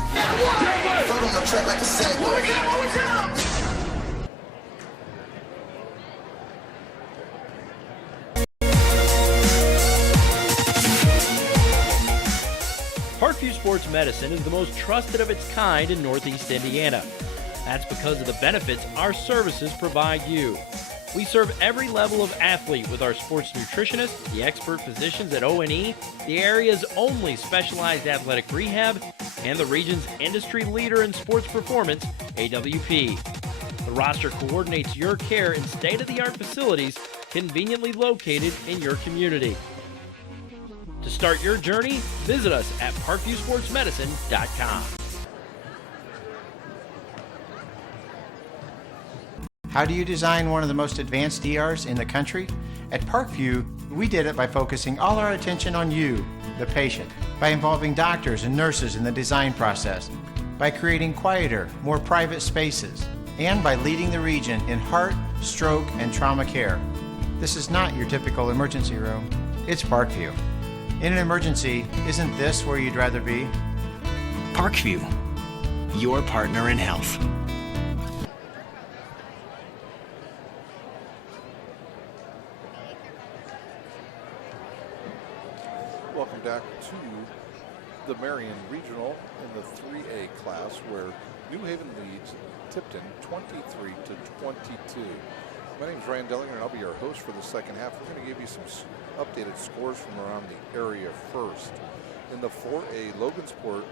Foot on the track like a sack. Parkview Sports Medicine is the most trusted of its kind in Northeast Indiana. That's because of the benefits our services provide you. We serve every level of athlete with our sports nutritionists, the expert physicians at O&E, the area's only specialized athletic rehab, and the region's industry leader in sports performance, AWP. The roster coordinates your care in state-of-the-art facilities conveniently located in your community. To start your journey, visit us at parkviewsportsmedicine.com. How do you design one of the most advanced ERs in the country? At Parkview, we did it by focusing all our attention on you, the patient, by involving doctors and nurses in the design process, by creating quieter, more private spaces, and by leading the region in heart, stroke, and trauma care. This is not your typical emergency room. It's Parkview. In an emergency, isn't this where you'd rather be? Parkview, your partner in health. Welcome back to the Marion Regional in the 3A class, where New Haven leads Tipton 23 to 22. My name is Ryan Dellinger, and I'll be your host for the second half. We're going to give you some updated scores from around the area first. In the 4A Logansport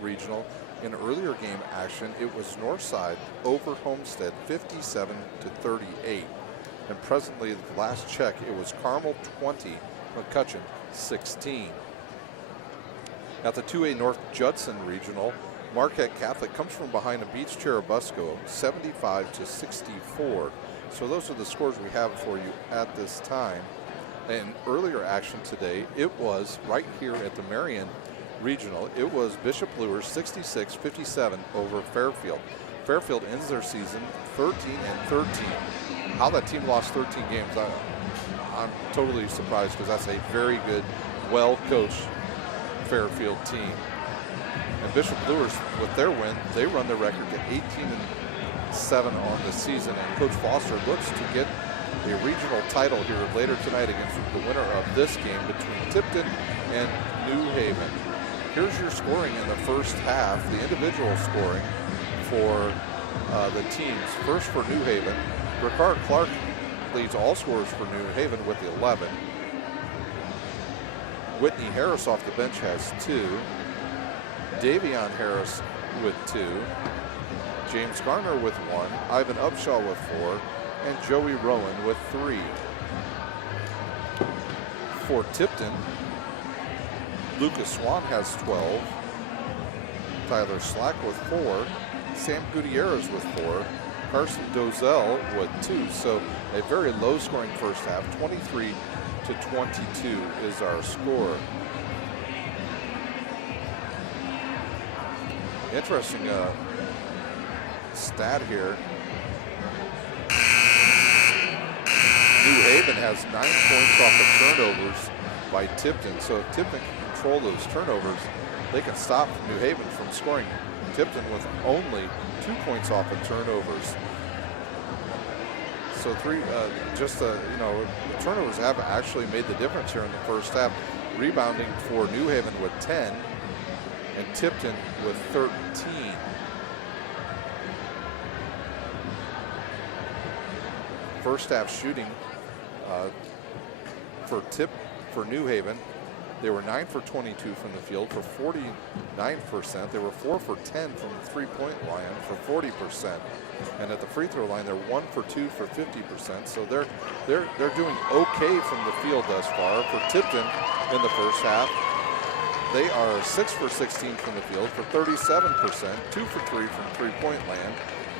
Regional, in earlier game action, it was Northside over Homestead 57 to 38. And presently, at the last check, it was Carmel 20, McCutcheon 16. At the 2A North Judson Regional, Marquette Catholic comes from behind and beats Cherubusco 75 to 64. So those are the scores we have for you at this time. In earlier action today, it was right here at the Marion Regional. It was Bishop Luers 66-57 over Fairfield. Fairfield ends their season 13-13. How that team lost 13 games, I'm totally surprised, because that's a very good, well-coached Fairfield team. And Bishop Luers, with their win, they run their record to 18-7 on the season. And Coach Foster looks to get a regional title here later tonight against the winner of this game between Tipton and New Haven. Here's your scoring in the first half, the individual scoring for the teams. First for New Haven, Ricard Clark leads all scorers for New Haven with 11. Whitney Harris off the bench has 2. Davion Harris with 2. James Garner with 1. Ivan Upshaw with 4. And Joey Rowan with 3. For Tipton, Lucas Swan has 12. Tyler Slack with 4. Sam Gutierrez with 4. Carson Dozell with 2. So a very low scoring first half. 23 to 22 is our score. Interesting stat here. New Haven has 9 points off of turnovers by Tipton. So if Tipton can control those turnovers, they can stop New Haven from scoring. Tipton with only 2 points off of turnovers. So the turnovers have actually made the difference here in the first half. Rebounding for New Haven with 10 and Tipton with 13. First half shooting for New Haven, they were 9 for 22 from the field for 49%. They were 4 for 10 from the three-point line for 40%. And at the free throw line, they're 1 for 2 for 50%. So they're doing okay from the field thus far. For Tipton in the first half, they are 6 for 16 from the field for 37%, 2 for 3 from three-point land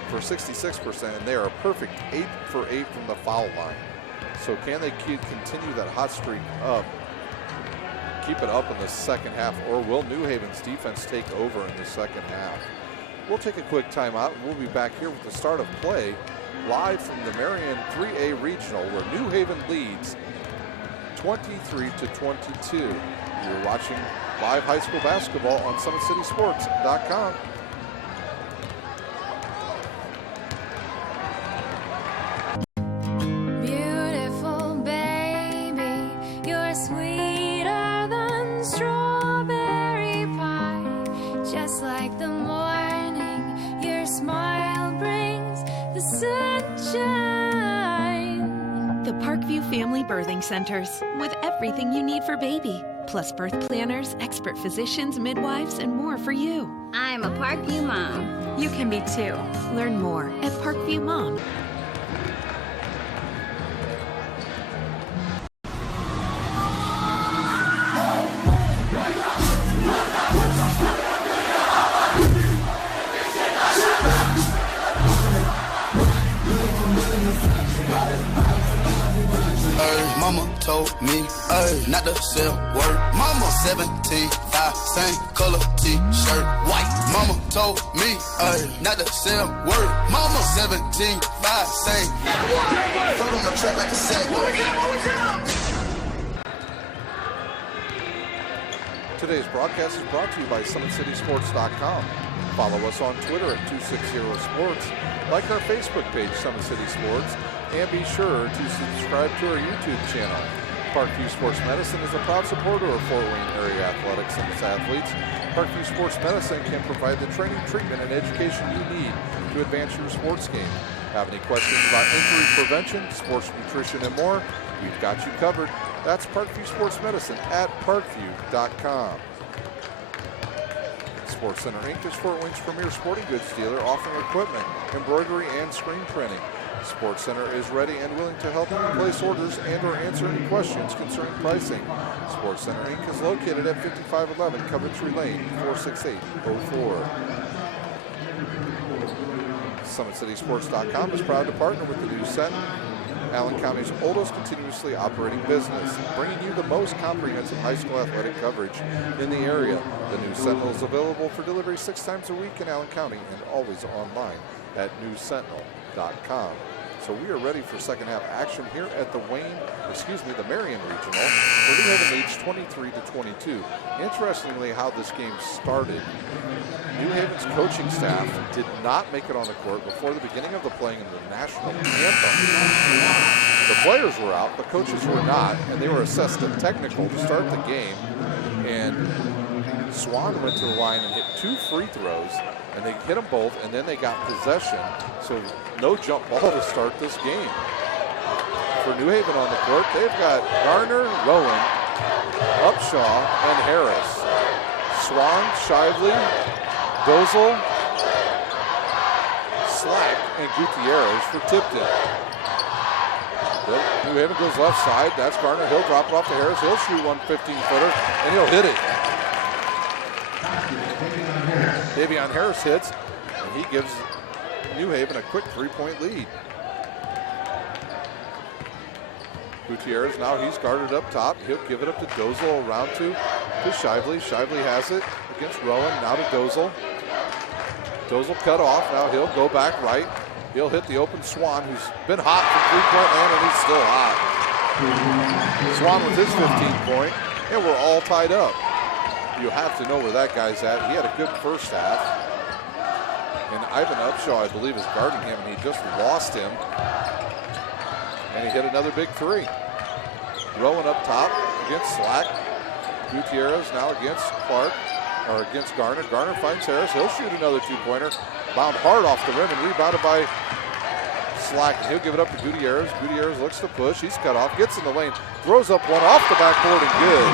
for 66%, and they are a perfect 8 for 8 from the foul line. So can they continue that hot streak up, keep it up in the second half, or will New Haven's defense take over in the second half? We'll take a quick timeout, and we'll be back here with the start of play live from the Marion 3A Regional, where New Haven leads 23-22. You're watching live high school basketball on SummitCitySports.com. Beautiful baby, you're sweeter than strawberry pie. Just like the morning, your smile brings the sunshine. The Parkview Family Birthing Centers, with everything you need for baby, plus birth planners, expert physicians, midwives, and more for you. I'm a Parkview mom. You can be too. Learn more at Parkview Mom. Mama told me, not to sell word. Mama 17, 5, same color t-shirt, white. Mama told me, not to sell word. Mama 17, 5, same. Put on the track like a Segway. Today's broadcast is brought to you by SummitCitySports.com. Follow us on Twitter at 260sports. Like our Facebook page, Summit City Sports. And be sure to subscribe to our YouTube channel. Parkview Sports Medicine is a proud supporter of Fort Wayne area athletics and its athletes. Parkview Sports Medicine can provide the training, treatment, and education you need to advance your sports game. Have any questions about injury prevention, sports nutrition, and more? We've got you covered. That's Parkview Sports Medicine at parkview.com. Sports Center Inc. is Fort Wayne's premier sporting goods dealer, offering equipment, embroidery, and screen printing. Sports Center is ready and willing to help you place orders and or answer any questions concerning pricing. Sports Center Inc. is located at 5511 Coventry Lane, 46804. SummitCitySports.com is proud to partner with the News Sentinel, Allen County's oldest continuously operating business, bringing you the most comprehensive high school athletic coverage in the area. The News Sentinel is available for delivery 6 times a week in Allen County and always online at newssentinel.com. So we are ready for second half action here at the Marion Regional, where New Haven leads 23-22. Interestingly, how this game started, New Haven's coaching staff did not make it on the court before the beginning of the playing of the national anthem. The players were out, the coaches were not, and they were assessed a technical to start the game. And Swan went to the line and hit 2 free throws, and they hit them both, and then they got possession. So no jump ball to start this game. For New Haven on the court, they've got Garner, Rowan, Upshaw, and Harris. Swan, Shively, Dozel, Slack, and Gutierrez for Tipton. New Haven goes left side. That's Garner. He'll drop it off to Harris. He'll shoot 1 15-footer, and he'll hit it. Davion Harris hits, and he gives New Haven a quick 3-point lead. Gutierrez, now he's guarded up top. He'll give it up to Dozel, around to Shively. Shively has it against Rowan, now to Dozel. Dozel cut off, now he'll go back right. He'll hit the open Swan, who's been hot from three-point land, and he's still hot. Swan with his 15-point, and we're all tied up. You have to know where that guy's at. He had a good first half. And Ivan Upshaw, I believe, is guarding him, and he just lost him. And he hit another big three. Rowan up top against Slack. Gutierrez now against Clark, or against Garner. Garner finds Harris. He'll shoot another two-pointer. Bound hard off the rim and rebounded by Slack. And he'll give it up to Gutierrez. Gutierrez looks to push. He's cut off. Gets in the lane. Throws up one off the backboard and good.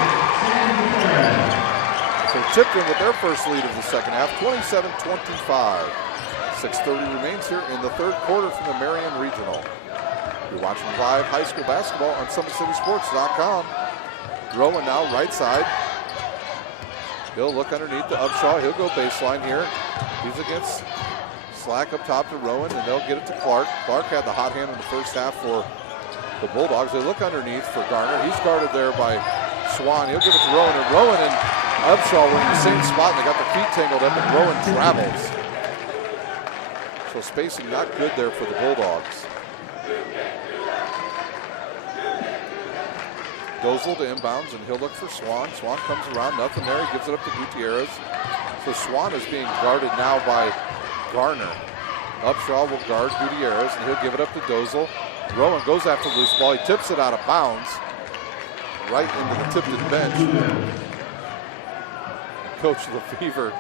So Tipton with their first lead of the second half, 27-25. 6:30 remains here in the third quarter from the Marion Regional. You're watching live high school basketball on SummitCitySports.com. Rowan now right side. He'll look underneath to Upshaw. He'll go baseline here. He's against Slack up top to Rowan, and they'll get it to Clark. Clark had the hot hand in the first half for the Bulldogs. They look underneath for Garner. He's guarded there by Swan. He'll give it to Rowan, and Rowan and Upshaw were in the same spot, and they got their feet tangled up, and Rowan travels. So spacing not good there for the Bulldogs. Dozel to inbounds, and he'll look for Swan. Swan comes around, nothing there. He gives it up to Gutierrez. So Swan is being guarded now by Garner. Upshaw will guard Gutierrez, and he'll give it up to Dozel. Rowan goes after the loose ball. He tips it out of bounds right into the Tipton bench. Coach Lefevre,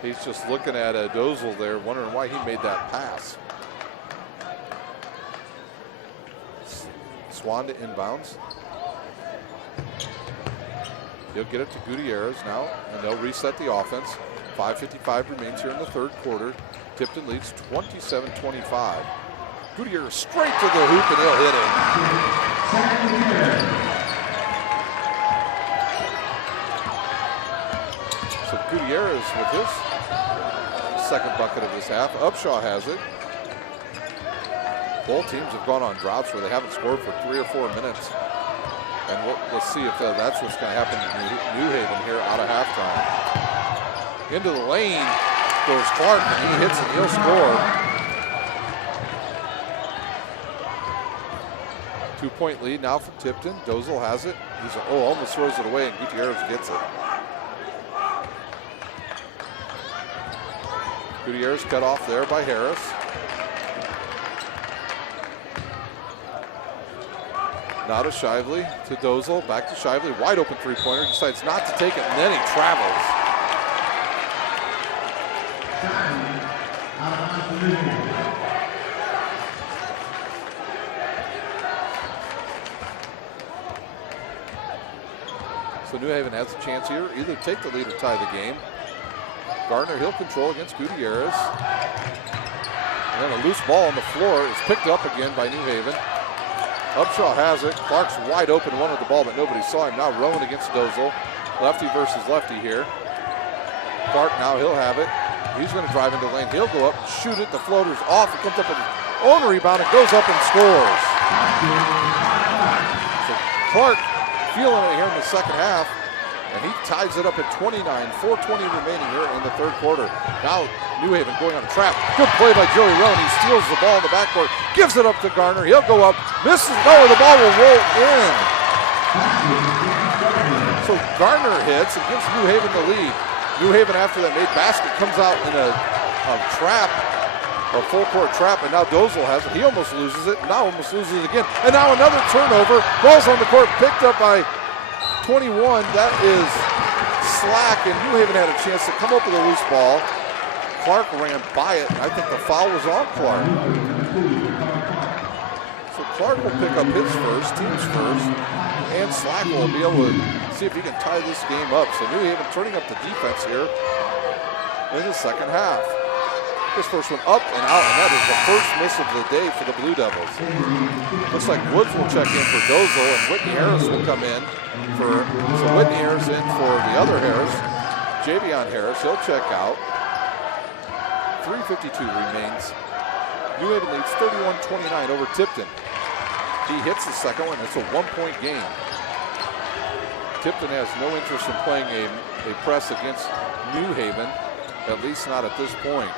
he's just looking at Dozel there, wondering why he made that pass. Swan to inbounds. He'll get it to Gutierrez now, and they'll reset the offense. 5:55 remains here in the third quarter. Tipton leads 27-25. Gutierrez straight to the hoop, and he'll hit it. So Gutierrez with his second bucket of this half. Upshaw has it. Both teams have gone on droughts where they haven't scored for 3 or 4 minutes. And let's see if that's what's going to happen to New Haven here out of halftime. Into the lane goes Clark, and he hits and he'll score. 2-point lead now for Tipton. Dozel has it. He's almost throws it away, and Gutierrez gets it. Gutierrez cut off there by Harris. Now to Shively, to Dozel, back to Shively, wide open three-pointer, decides not to take it, and then he travels. So New Haven has a chance here, either take the lead or tie the game. Gardner, he'll control against Gutierrez. And then a loose ball on the floor is picked up again by New Haven. Upshaw has it. Clark's wide open, wanted the ball, but nobody saw him. Now Rowan against Dozel. Lefty versus lefty here. Clark now, he'll have it. He's going to drive into the lane. He'll go up, shoot it. The floater's off. It comes up with his own rebound and goes up and scores. So Clark feeling it here in the second half, and he ties it up at 29. 4:20 remaining here in the third quarter. Now New Haven going on a trap. Good play by Joey Rowan. He steals the ball in the backcourt, gives it up to Garner. He'll go up, misses. No, the ball will roll in. So Garner hits and gives New Haven the lead. New Haven, after that made basket, comes out in a trap, a full court trap, and now Dozel has it. He almost loses it, now almost loses it again. And now another turnover. Ball's on the court, picked up by 21. That is Slack, and New Haven had a chance to come up with a loose ball. Clark ran by it, and I think the foul was on Clark. So Clark will pick up his first, team's first, and Slack will be able to see if he can tie this game up. So New Haven turning up the defense here in the second half. This first one up and out, and that is the first miss of the day for the Blue Devils. Looks like Woods will check in for Dozel, and Whitney Harris will come in for, so Whitney Harris in for the other Harris, Javion Harris. He'll check out. 3:52 remains. New Haven leads 31-29 over Tipton. He hits the second one. It's a 1-point game. Tipton has no interest in playing a press against New Haven, at least not at this point.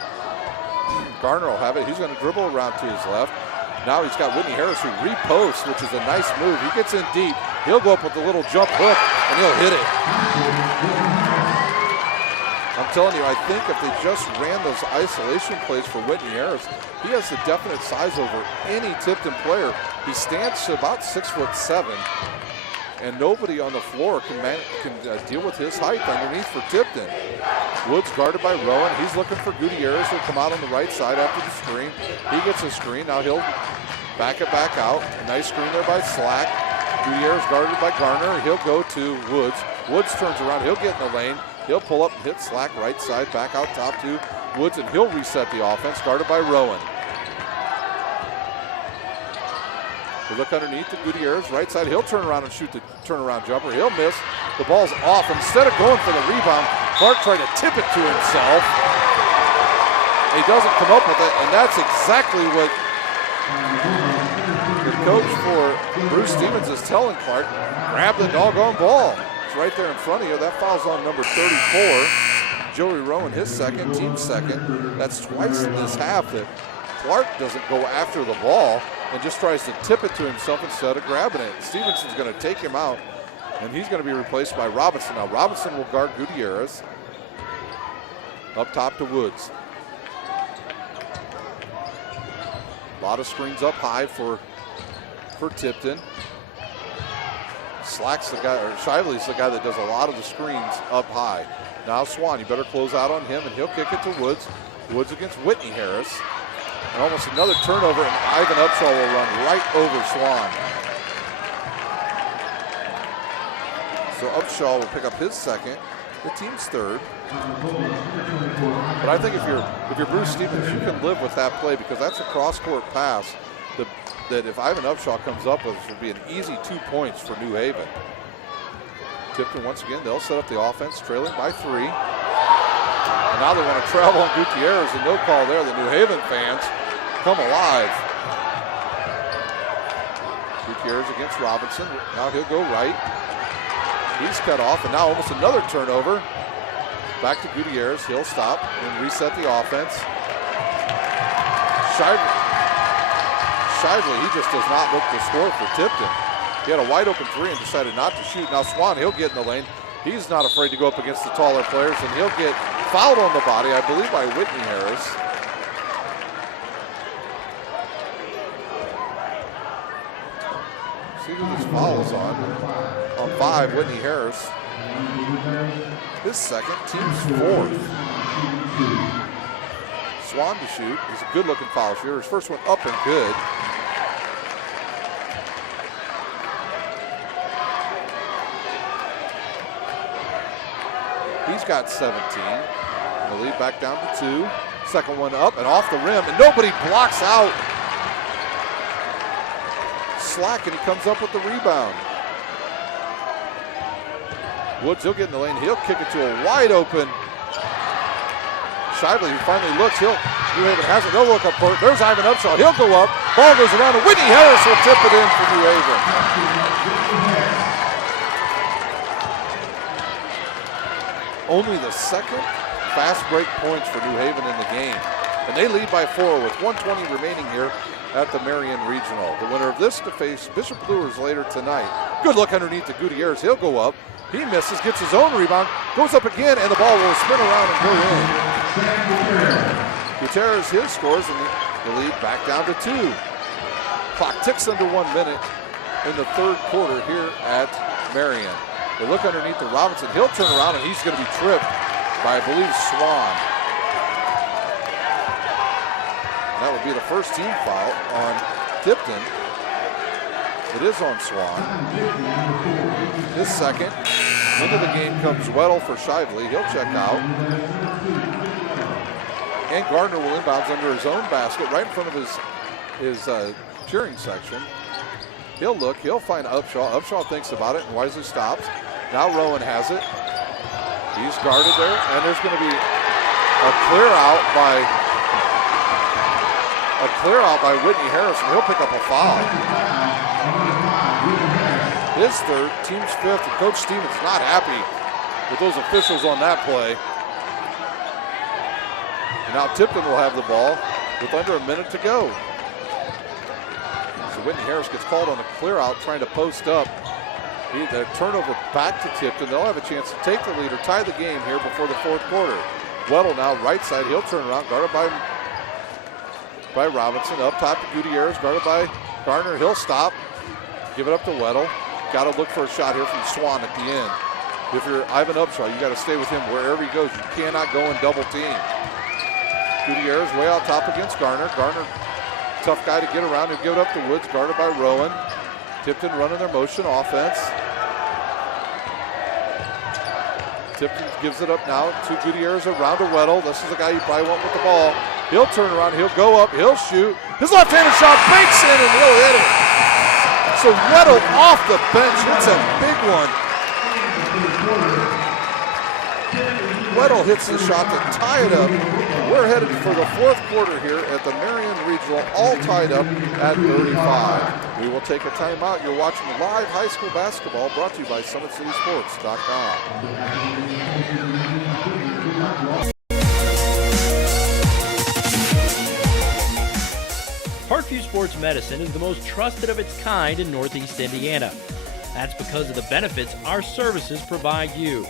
Garner will have it. He's going to dribble around to his left. Now he's got Whitney Harris who reposts, which is a nice move. He gets in deep. He'll go up with a little jump hook, and he'll hit it. I'm telling you, I think if they just ran those isolation plays for Whitney Harris, he has the definite size over any Tipton player. He stands to about 6'7", and nobody on the floor can deal with his height underneath for Tipton. Woods guarded by Rowan. He's looking for Gutierrez. He'll come out on the right side after the screen. He gets a screen. Now he'll back it back out. A nice screen there by Slack. Gutierrez guarded by Garner. He'll go to Woods. Woods turns around. He'll get in the lane. He'll pull up and hit Slack right side, back out top to Woods, and he'll reset the offense, guarded by Rowan. We look underneath to Gutierrez, right side. He'll turn around and shoot the turnaround jumper. He'll miss. The ball's off. Instead of going for the rebound, Clark tried to tip it to himself. He doesn't come up with it, and that's exactly what the coach for Bruce Stevens is telling Clark. Grab the doggone ball. It's right there in front of you. That foul's on number 34. Joey Rowan, his second, team second. That's twice in this half that Clark doesn't go after the ball and just tries to tip it to himself instead of grabbing it. Stevenson's going to take him out, and he's going to be replaced by Robinson. Now Robinson will guard Gutierrez. Up top to Woods. A lot of screens up high for Tipton. Slack's the guy, or Shively's the guy that does a lot of the screens up high. Now Swan, you better close out on him, and he'll kick it to Woods. Woods against Whitney Harris. And almost another turnover, and Ivan Upshaw will run right over Swan. So Upshaw will pick up his second, the team's third. But I think if you're Bruce Stevens, you can live with that play because that's a cross-court pass that if Ivan Upshaw comes up with, would be an easy 2 points for New Haven. Tipton once again, they'll set up the offense, trailing by 3. And now they want to travel on Gutierrez, and no call there. The New Haven fans come alive. Gutierrez against Robinson. Now he'll go right. He's cut off, and now almost another turnover. Back to Gutierrez. He'll stop and reset the offense. Shively, he just does not look to score for Tipton. He had a wide open 3 and decided not to shoot. Now Swan, he'll get in the lane. He's not afraid to go up against the taller players, and he'll get fouled on the body, I believe, by Whitney Harris. See who this foul is on. On 5, Whitney Harris. His second, team's 4th. Swan to shoot. He's a good-looking foul shooter. His first one up and good. He's got 17. The lead back down to 2. Second one up and off the rim, and nobody blocks out Slack, and he comes up with the rebound. Woods, he'll get in the lane. He'll kick it to a wide open Shively, who finally looks. New Haven has it. They'll look up for it. There's Ivan Upshaw. He'll go up. Ball goes around, and Whitney Harris will tip it in for New Haven. Only the second fast break points for New Haven in the game. And they lead by 4 with 1:20 remaining here at the Marion Regional. The winner of this to face Bishop Brewers later tonight. Good look underneath to Gutierrez. He'll go up. He misses, gets his own rebound, goes up again, and the ball will spin around and go in. Gutierrez, his scores, and the lead back down to 2. Clock ticks under 1 minute in the third quarter here at Marion. They look underneath to Robinson. He'll turn around, and he's going to be tripped by, I believe, Swan. And that would be the first team foul on Tipton. It is on Swan. His second. Into the game comes Weddle for Shively. He'll check out. And Gardner will inbounds under his own basket right in front of his cheering section. He'll look. He'll find Upshaw. Upshaw thinks about it and wisely stops. Now Rowan has it. He's guarded there. And there's going to be a clear out by Whitney Harris, and he'll pick up a foul. His third, team's 5th, and Coach Stevens not happy with those officials on that play. And now Tipton will have the ball with under a minute to go. So Whitney Harris gets called on a clear out, trying to post up. The turnover back to Tipton. They'll have a chance to take the lead or tie the game here before the fourth quarter. Weddle now right side. He'll turn around, guarded by Robinson. Up top to Gutierrez, guarded by Garner. He'll stop. Give it up to Weddle. Got to look for a shot here from Swan at the end. If you're Ivan Upshaw, you got to stay with him wherever he goes. You cannot go and double team. Gutierrez way out top against Garner. Garner, tough guy to get around. He'll give it up to Woods, guarded by Rowan. Tipton running their motion offense. Tipton gives it up now to Gutierrez around to Weddle. This is the guy you probably want with the ball. He'll turn around, he'll go up, he'll shoot. His left-handed shot banks in and he'll hit it. So Weddle off the bench hits a big one. Weddle hits the shot to tie it up. We're headed for the fourth quarter here at the Marion Regional, all tied up at 35. We will take a timeout. You're watching live high school basketball brought to you by SummitCitySports.com. Parkview Sports Medicine is the most trusted of its kind in Northeast Indiana. That's because of the benefits our services provide you.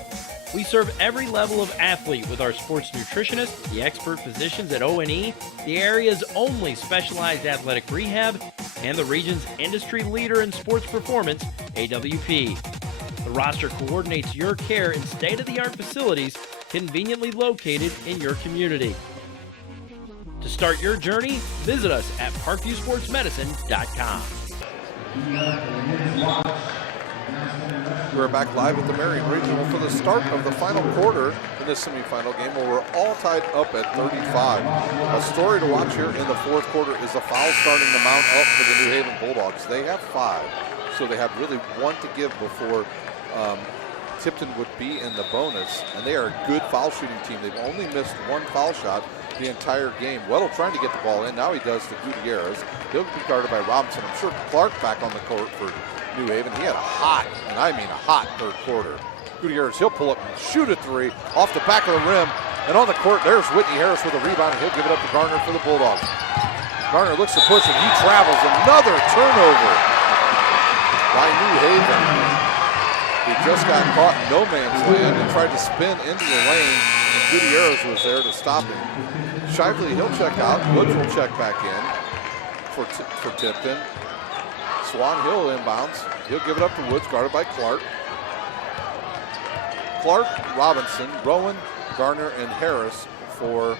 We serve every level of athlete with our sports nutritionists, the expert physicians at O&E, the area's only specialized athletic rehab, and the region's industry leader in sports performance, AWP. The roster coordinates your care in state-of-the-art facilities conveniently located in your community. To start your journey, visit us at parkviewsportsmedicine.com. We're back live at the Marion Regional for the start of the final quarter in this semifinal game where we're all tied up at 35. A story to watch here in the fourth quarter is the foul starting to mount up for the New Haven Bulldogs. They have 5, so they have really 1 to give before Tipton would be in the bonus, and they are a good foul shooting team. They've only missed 1 foul shot the entire game. Weddle trying to get the ball in. Now he does to Gutierrez. He'll be guarded by Robinson. I'm sure Clark back on the court for New Haven. He had a hot, and I mean a hot third quarter. Gutierrez, he'll pull up and shoot a 3 off the back of the rim. And on the court, there's Whitney Harris with a rebound, and he'll give it up to Garner for the Bulldogs. Garner looks to push, and he travels. Another turnover by New Haven. He just got caught in no man's land and tried to spin into the lane. And Gutierrez was there to stop him. Shively, he'll check out. Woods will check back in for Tipton. Swan Hill inbounds. He'll give it up to Woods, guarded by Clark. Clark, Robinson, Rowan, Garner, and Harris for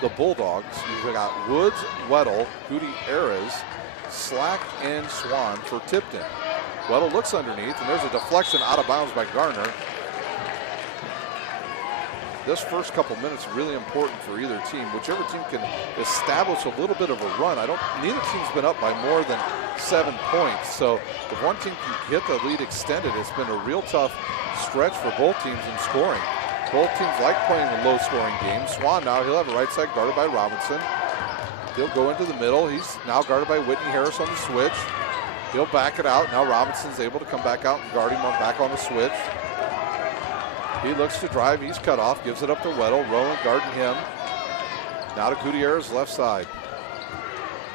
the Bulldogs. You've got Woods, Weddle, Gutierrez, Slack, and Swan for Tipton. Weddle looks underneath, and there's a deflection out of bounds by Garner. This first couple minutes really important for either team. Whichever team can establish a little bit of a run. Neither team's been up by more than 7 points. So if one team can get the lead extended, it's been a real tough stretch for both teams in scoring. Both teams like playing a low-scoring game. Swan now, he'll have a right side guarded by Robinson. He'll go into the middle. He's now guarded by Whitney Harris on the switch. He'll back it out. Now Robinson's able to come back out and guard him back on the switch. He looks to drive. He's cut off. Gives it up to Weddle. Rowan guarding him. Now to Gutierrez, left side.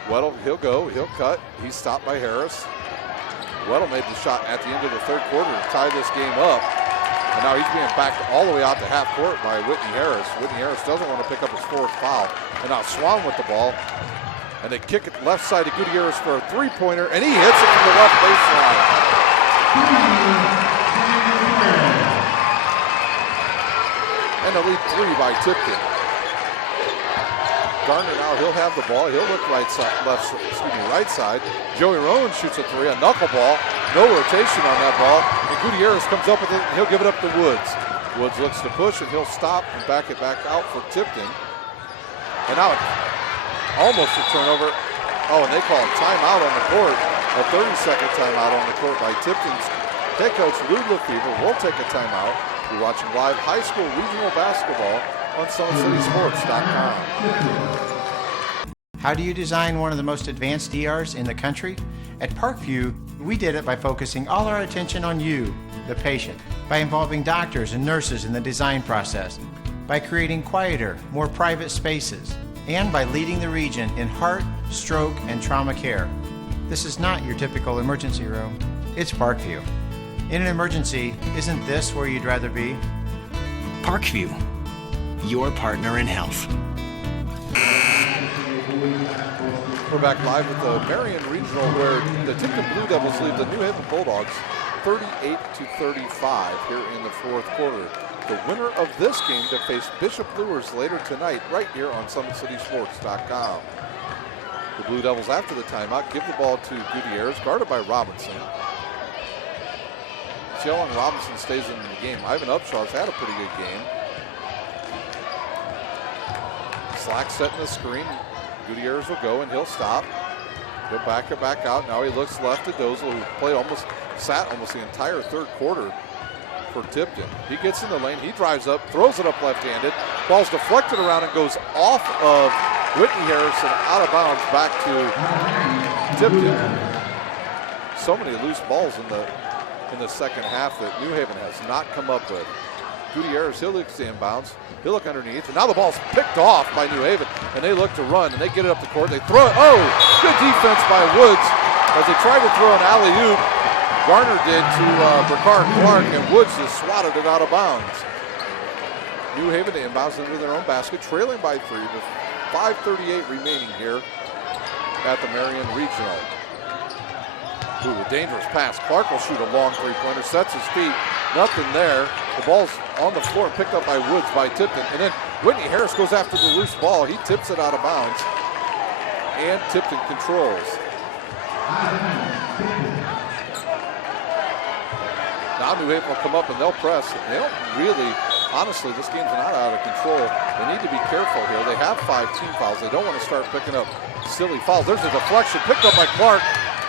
Weddle, he'll go. He'll cut. He's stopped by Harris. Weddle made the shot at the end of the third quarter to tie this game up. And now he's being backed all the way out to half court by Whitney Harris. Whitney Harris doesn't want to pick up his 4th foul. And now Swan with the ball. And they kick it left side to Gutierrez for a 3-pointer. And he hits it from the left baseline. And a lead 3 by Tipton. Garner now, he'll have the ball. He'll look right side. Joey Rowan shoots a 3, a knuckleball. No rotation on that ball. And Gutierrez comes up with it. He'll give it up to Woods. Woods looks to push, and he'll stop and back it back out for Tipton. And now almost a turnover. Oh, and they call a timeout on the court. A 30-second timeout on the court by Tipton's head coach Lou Lefevre. We'll take a timeout. You're watching live high school regional basketball on SummitCitySports.com. How do you design one of the most advanced ERs in the country? At Parkview, we did it by focusing all our attention on you, the patient, by involving doctors and nurses in the design process, by creating quieter, more private spaces, and by leading the region in heart, stroke, and trauma care. This is not your typical emergency room. It's Parkview. In an emergency, isn't this where you'd rather be? Parkview, your partner in health. We're back live with the Marion Regional, where the Tipton Blue Devils lead the New Haven Bulldogs 38-35 here in the fourth quarter. The winner of this game to face Bishop Luers later tonight right here on SummitCitySports.com. The Blue Devils, after the timeout, give the ball to Gutierrez, guarded by Robinson. See how long Robinson stays in the game. Ivan Upshaw's had a pretty good game. Slack setting the screen. Gutierrez will go and he'll stop. He'll back it back out. Now he looks left to Dozel, who sat almost the entire third quarter for Tipton. He gets in the lane, he drives up, throws it up left-handed. Ball's deflected around and goes off of Whitney Harrison, out of bounds back to Tipton. So many loose balls in the second half that New Haven has not come up with. Gutierrez, he'll look to inbounds. He'll look underneath, and now the ball's picked off by New Haven, and they look to run, and they get it up the court. They throw it. Oh, good defense by Woods as they tried to throw an alley-oop. Garner did to Bricard Clark, and Woods just swatted it out of bounds. New Haven inbounds into their own basket, trailing by 3 with 5:38 remaining here at the Marion Regional. Ooh, a dangerous pass. Clark will shoot a long three-pointer, sets his feet, nothing there. The ball's on the floor, picked up by Woods by Tipton. And then Whitney Harris goes after the loose ball. He tips it out of bounds, and Tipton controls. Now New Haven will come up and they'll press. They don't really, honestly, this game's not out of control. They need to be careful here. They have 5 team fouls. They don't want to start picking up silly fouls. There's a deflection picked up by Clark.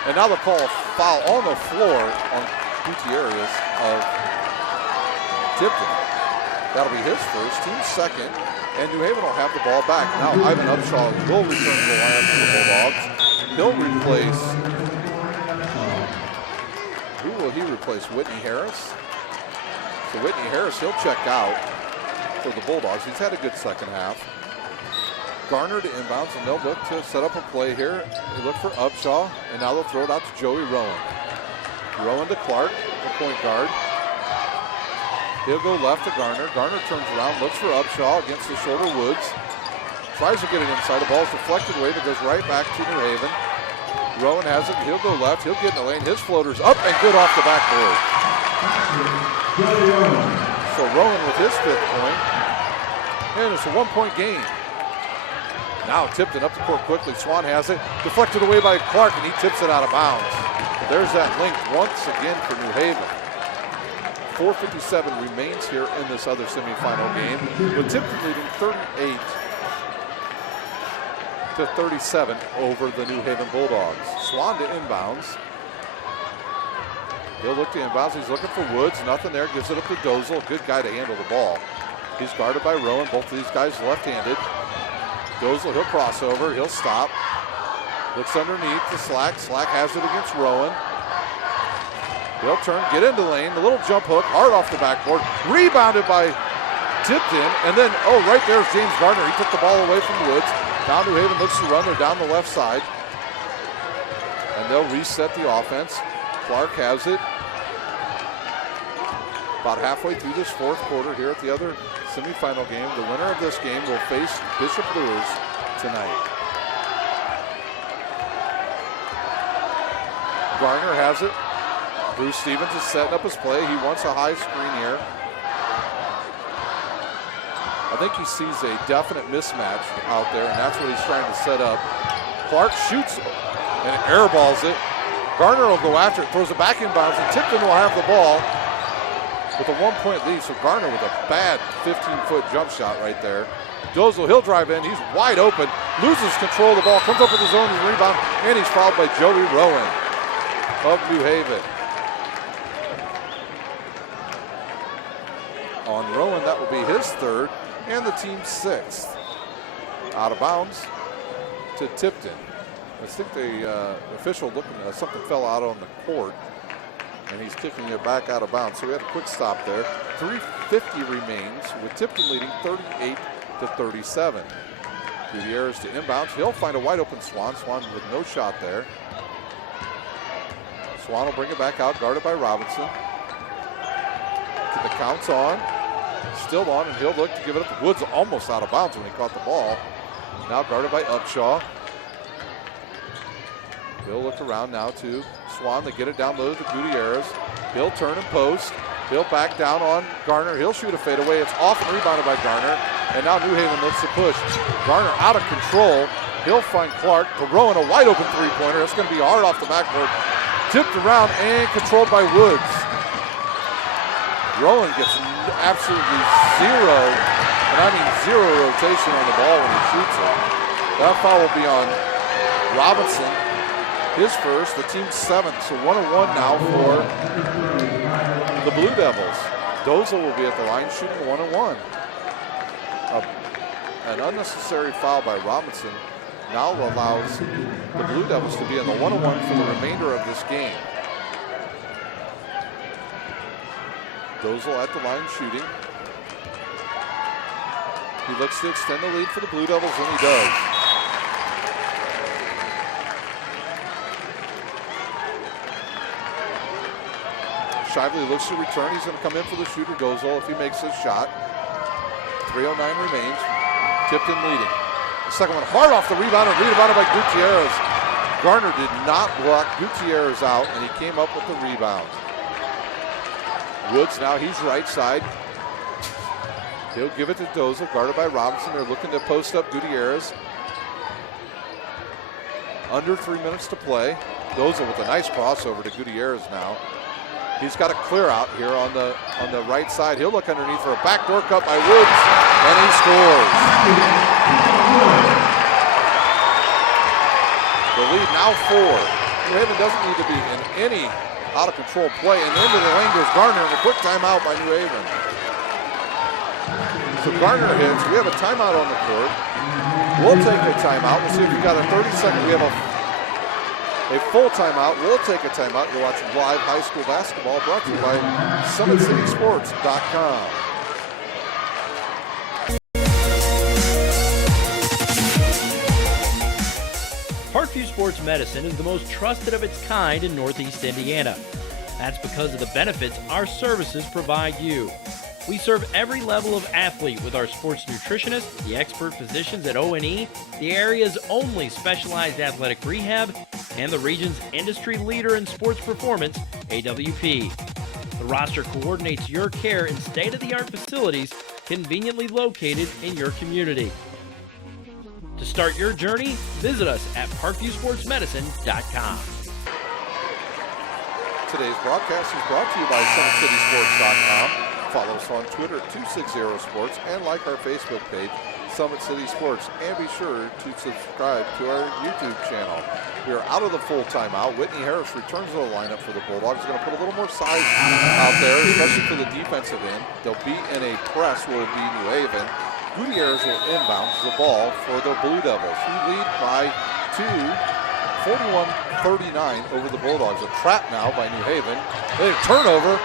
And now they'll call a foul on the floor on Gutierrez of Tipton. That'll be his first, team's second, and New Haven will have the ball back. Now Ivan Upshaw will return to the lineup for the Bulldogs. He'll replace, who will he replace? Whitney Harris? So Whitney Harris, he'll check out for the Bulldogs. He's had a good second half. Garner to inbounds, and they'll look to set up a play here. They look for Upshaw, and now they'll throw it out to Joey Rowan. Rowan to Clark, the point guard. He'll go left to Garner. Garner turns around, looks for Upshaw against the shoulder Woods. Tries to get it inside. The ball's deflected away, but goes right back to New Haven. Rowan has it. He'll go left. He'll get in the lane. His floater's up and good off the backboard. So Rowan with his 5th point. And it's a 1-point game. Now Tipton up the court quickly. Swan has it. Deflected away by Clark, and he tips it out of bounds. There's that link once again for New Haven. 4:57 remains here in this other semifinal game, with Tipton leading 38-37 over the New Haven Bulldogs. Swan to inbounds. He'll look to inbounds. He's looking for Woods. Nothing there. Gives it up to Dozel. Good guy to handle the ball. He's guarded by Rowan. Both of these guys left-handed. Dozel, he'll cross over. He'll stop. Looks underneath to Slack. Slack has it against Rowan. He'll turn, get into the lane. The little jump hook, hard off the backboard. Rebounded by Tipton. And then, oh, right there's James Gardner. He took the ball away from Woods. Now New Haven looks to run. They're down the left side. And they'll reset the offense. Clark has it. About halfway through this fourth quarter here at the other semifinal game. The winner of this game will face Bishop Luers tonight. Garner has it. Bruce Stevens is setting up his play. He wants a high screen here. I think he sees a definite mismatch out there, and that's what he's trying to set up. Clark shoots and airballs it. Garner will go after it, throws it back inbounds, and Tipton will have the ball with a 1-point lead. So Garner with a bad 15-foot jump shot right there. Dozel, he'll drive in. He's wide open, loses control of the ball, comes up with his own rebound, and he's fouled by Joey Rowan of New Haven. On Rowan, that will be his 3rd and the team's 6th. Out of bounds to Tipton. I think the official looking at something fell out on the court, and he's kicking it back out of bounds. So we had a quick stop there. 3:50 remains with Tipton leading 38-37. Gutierrez to inbounds. He'll find a wide open Swan. Swan with no shot there. Swan will bring it back out, guarded by Robinson. The count's on. Still on, and he'll look to give it up. Woods almost out of bounds when he caught the ball. Now guarded by Upshaw. He'll look around now to Swan. They get it down low to Gutierrez. He'll turn and post. He'll back down on Garner. He'll shoot a fadeaway. It's off and rebounded by Garner. And now New Haven looks to push. Garner out of control. He'll find Clark. Throwing a wide open three-pointer. It's going to be hard off the backboard. Tipped around and controlled by Woods. Rowan gets absolutely zero, and I mean zero rotation on the ball when he shoots it. That foul will be on Robinson. His first, the team's seventh. So 1-1 now for the Blue Devils. Dozel will be at the line shooting 1-1. An unnecessary foul by Robinson now allows the Blue Devils to be in the 1-1 for the remainder of this game. Dozel at the line shooting. He looks to extend the lead for the Blue Devils, and he does. Shively looks to return. He's going to come in for the shooter, Dozel, if he makes his shot. 3:09 remains. Tipton leading. The second one hard off the rebound and rebounded by Gutierrez. Garner did not block Gutierrez out, and he came up with the rebound. Woods now, he's right side. He'll give it to Dozel, guarded by Robinson. They're looking to post up Gutierrez. Under 3 minutes to play. Dozel with a nice crossover to Gutierrez now. He's got a clear out here on the right side. He'll look underneath for a backdoor cut by Woods, and he scores. The lead now 4. New Haven doesn't need to be in any out of control play, and into the lane goes Garner, and a quick timeout by New Haven. So Garner hits. We have a timeout on the court. We'll take a timeout. We'll see if we got a 30-second. We have a full timeout. We'll take a timeout. You're watching live high school basketball brought to you by SummitCitySports.com. Parkview Sports Medicine is the most trusted of its kind in Northeast Indiana. That's because of the benefits our services provide you. We serve every level of athlete with our sports nutritionists, the expert physicians at O&E, the area's only specialized athletic rehab, and the region's industry leader in sports performance, AWP. The roster coordinates your care in state-of-the-art facilities conveniently located in your community. To start your journey, visit us at parkviewsportsmedicine.com. Today's broadcast is brought to you by SummitCitySports.com. Follow us on Twitter at 260sports and like our Facebook page, Summit City Sports, and be sure to subscribe to our YouTube channel. We are out of the full timeout. Whitney Harris returns to the lineup for the Bulldogs. He's going to put a little more size out there, especially for the defensive end. They'll be in a press, will be New Haven. Gutierrez will inbound the ball for the Blue Devils, who lead by 41-39 over the Bulldogs. A trap now by New Haven. They have turnover.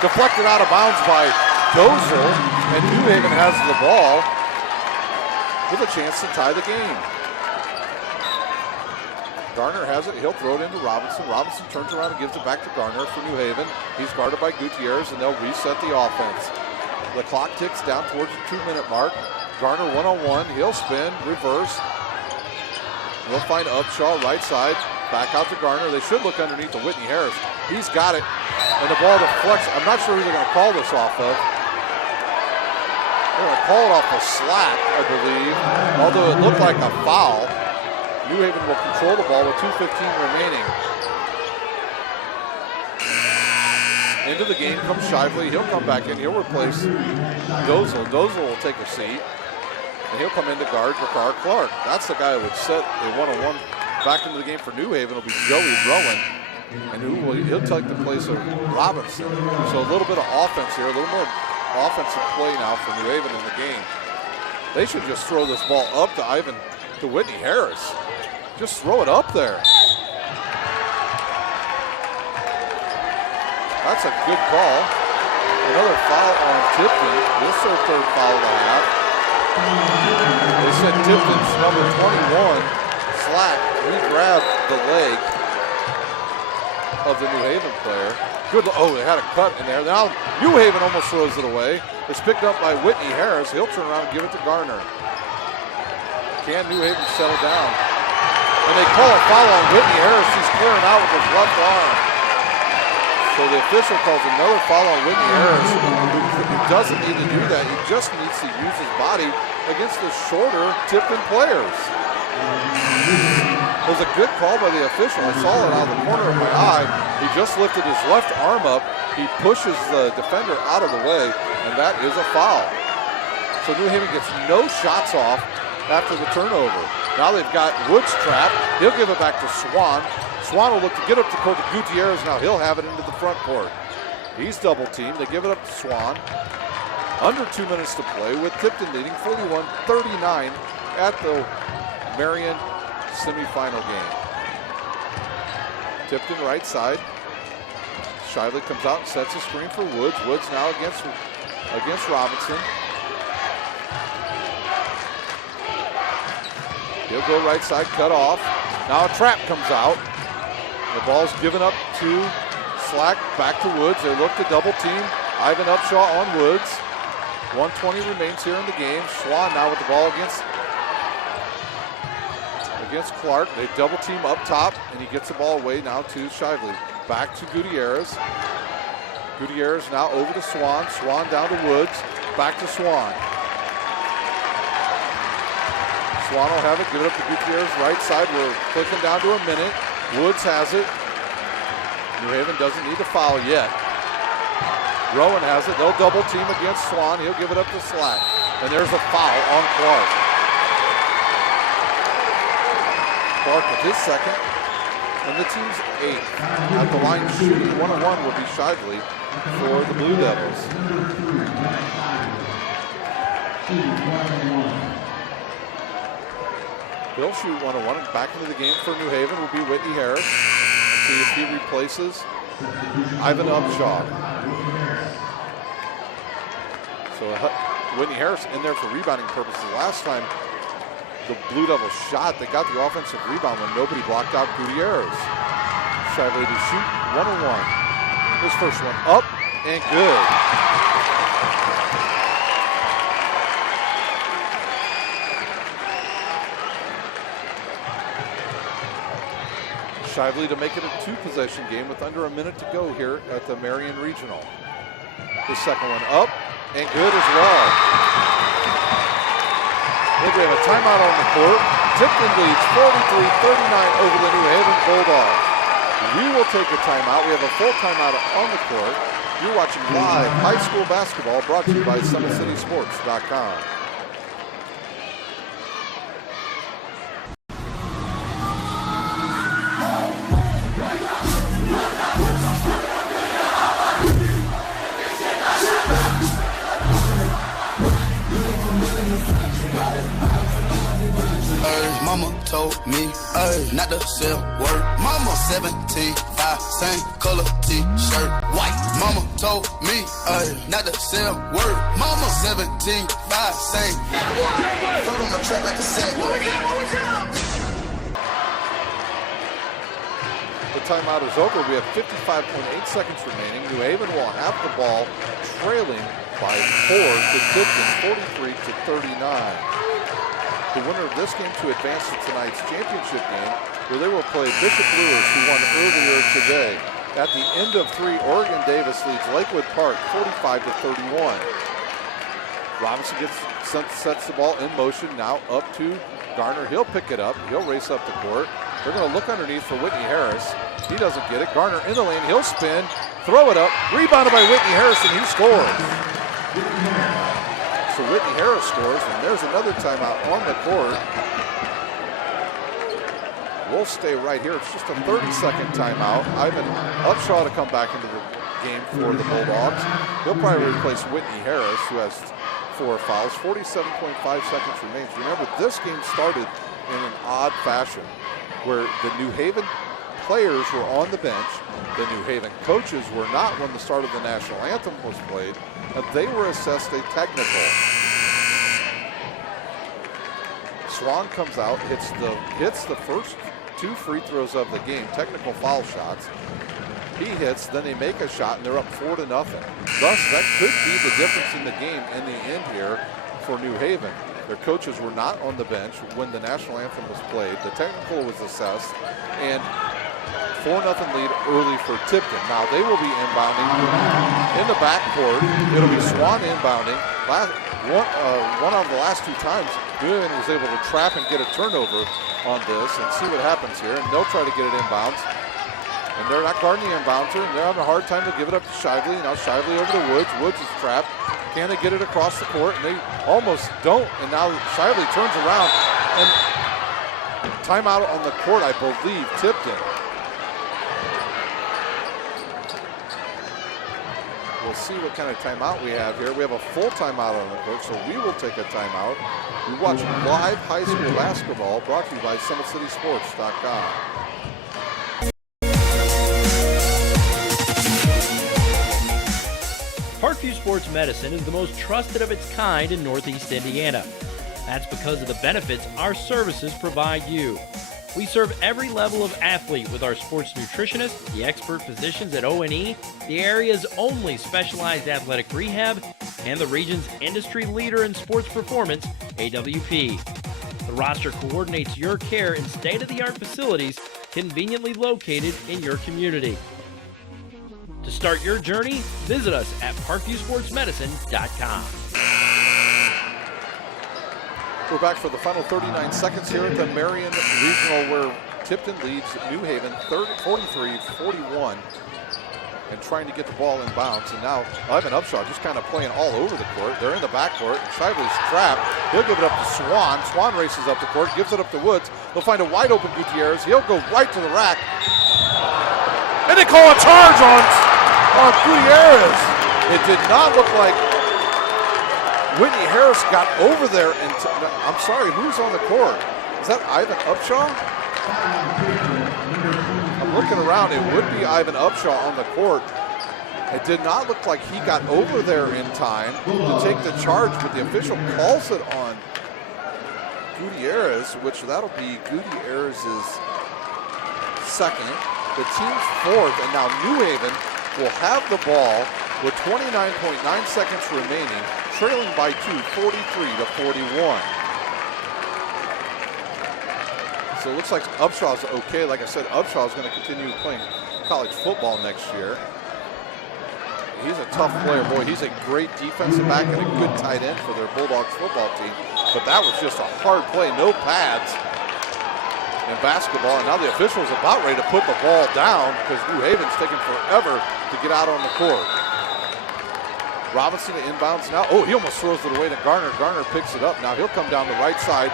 Deflected out of bounds by Dozel, and New Haven has the ball with a chance to tie the game. Garner has it. He'll throw it into Robinson. Robinson turns around and gives it back to Garner for New Haven. He's guarded by Gutierrez, and they'll reset the offense. The clock ticks down towards the 2-minute mark. Garner one-on-one. He'll spin, reverse. We'll find Upshaw right side. Back out to Garner. They should look underneath to Whitney Harris. He's got it. And the ball deflects. I'm not sure who they're going to call this off of. They're going to call it off a slack, I believe. Although it looked like a foul. New Haven will control the ball with 2:15 remaining. Into the game comes Shively. He'll come back in. He'll replace Dozel. Dozel will take a seat. And he'll come in to guard Ricard Clark. That's the guy who would set a one-on-one back into the game for New Haven. It'll be Joey Rowan. And he'll take the place of Robinson. So a little bit of offense here, a little more offensive play now for New Haven in the game. They should just throw this ball up to Whitney Harris. Just throw it up there. That's a good call. Another foul on Tipton. This is their third foul of the half. They said Tipton's number 21, Slack, he grabbed the leg of the New Haven player. Good. Oh, they had a cut in there. Now New Haven almost throws it away. It's picked up by Whitney Harris. He'll turn around and give it to Garner. Can New Haven settle down? And they call a foul on Whitney Harris. He's clearing out with his left arm. So the official calls another foul on Whitney Harris, who doesn't need to do that. He just needs to use his body against the shorter Tipton players. It was a good call by the official. I saw it out of the corner of my eye. He just lifted his left arm up. He pushes the defender out of the way, and that is a foul. So New Haven gets no shots off after the turnover. Now they've got Woods trapped. He'll give it back to Swan. Swan will look to get up the court to Gutierrez. Now he'll have it into the front court. He's double teamed. They give it up to Swan. Under 2 minutes to play with Tipton leading 41-39 at the Marion semifinal game. Tipton right side. Shively comes out and sets a screen for Woods. Woods now against Robinson. He'll go right side, cut off. Now a trap comes out. The ball's given up to Slack, back to Woods. They look to double team. Ivan Upshaw on Woods. 1:20 remains here in the game. Swan now with the ball against Clark. They double team up top, and he gets the ball away now to Shively. Back to Gutierrez. Gutierrez now over to Swan. Swan down to Woods. Back to Swan. Swan will have it. Give it up to Gutierrez right side. We're clicking down to a minute. Woods has it. New Haven doesn't need to foul yet. Rowan has it. They'll double team against Swan. He'll give it up to Slack. And there's a foul on Clark. Clark with his second. And the team's 8th. At the line shooting 1-on-1 will be Shively for the Blue Devils. He'll shoot 1-on-1, and back into the game for New Haven will be Whitney Harris. See if he replaces Ivan Upshaw. So Whitney Harris in there for rebounding purposes. Last time the Blue Devils shot, they got the offensive rebound when nobody blocked out Gutierrez. Shively to shoot 1-on-1. His first one up and good. Shively to make it a 2-possession game with under a minute to go here at the Marion Regional. His second one up and good as well. I think we have a timeout on the court. Tipton leads 43-39 over the New Haven Bulldogs. We will take a timeout. We have a full timeout on the court. You're watching live high school basketball brought to you by SummitCitySports.com. Mama told me, not to sell word. Mama 17, 5, same color t-shirt, white. Mama told me, not to sell word. Mama 17, 5, same. Foot on the track like a sack. The timeout is over. We have 55.8 seconds remaining. New Haven will have the ball trailing by 4 to Tipton, 43-39. The winner of this game to advance to tonight's championship game, where they will play Bishop Lewis, who won earlier today. At the end of 3, Oregon Davis leads Lakewood Park 45-31. Robinson sets the ball in motion, now up to Garner. He'll pick it up. He'll race up the court. They're going to look underneath for Whitney Harris. He doesn't get it. Garner in the lane. He'll spin, throw it up. Rebounded by Whitney Harris, and he scores. So Whitney Harris scores, and there's another timeout on the court. We'll stay right here. It's just a 30-second timeout. Ivan Upshaw to come back into the game for the Bulldogs. He'll probably replace Whitney Harris, who has 4 fouls. 47.5 seconds remains. Remember, this game started in an odd fashion, where the New Haven players were on the bench. The New Haven coaches were not when the start of the national anthem was played, and they were assessed a technical. Swan comes out, hits the first 2 free throws of the game, technical foul shots. He hits, then they make a shot, and they're up 4-0. Thus, that could be the difference in the game in the end here for New Haven. Their coaches were not on the bench when the national anthem was played. The technical was assessed, and 4-0 lead early for Tipton. Now they will be inbounding in the backcourt. It'll be Swan inbounding. One of the last two times, New Haven was able to trap and get a turnover on this and see what happens here. And they'll try to get it inbounds. And they're not guarding the inbouncer, and they're having a hard time to give it up to Shively. Now Shively over to Woods. Woods is trapped. Can they get it across the court? And they almost don't. And now Shively turns around. And timeout on the court, I believe, Tipton. We'll see what kind of timeout we have here. We have a full timeout on the court, so we will take a timeout. We watch live high school basketball brought to you by SummitCitySports.com. Parkview Sports Medicine is the most trusted of its kind in Northeast Indiana. That's because of the benefits our services provide you. We serve every level of athlete with our sports nutritionists, the expert physicians at O&E, the area's only specialized athletic rehab, and the region's industry leader in sports performance, AWP. The roster coordinates your care in state-of-the-art facilities conveniently located in your community. To start your journey, visit us at parkviewsportsmedicine.com. We're back for the final 39 seconds here at the Marion Regional, where Tipton leads New Haven 43-41 and trying to get the ball in bounds. And now Ivan Upshaw just kind of playing all over the court. They're in the backcourt. Shively's trapped. He'll give it up to Swan. Swan races up the court, gives it up to Woods. They'll find a wide open Gutierrez. He'll go right to the rack. And they call a charge on Gutierrez. It did not look like Whitney Harris got over there. And I'm sorry, who's on the court? Is that Ivan Upshaw? I'm looking around. It would be Ivan Upshaw on the court. It did not look like he got over there in time to take the charge, but the official calls it on Gutierrez, which that'll be Gutierrez's second, the team's fourth, and now New Haven will have the ball with 29.9 seconds remaining, trailing by 43-41. So it looks like Upshaw's okay. Like I said, Upshaw's going to continue playing college football next year. He's a tough player. Boy, he's a great defensive back and a good tight end for their Bulldogs football team. But that was just a hard play, no pads in basketball. And now the official is about ready to put the ball down because New Haven's taking forever to get out on the court. Robinson inbounds now. Oh, he almost throws it away to Garner. Garner picks it up. Now he'll come down the right side.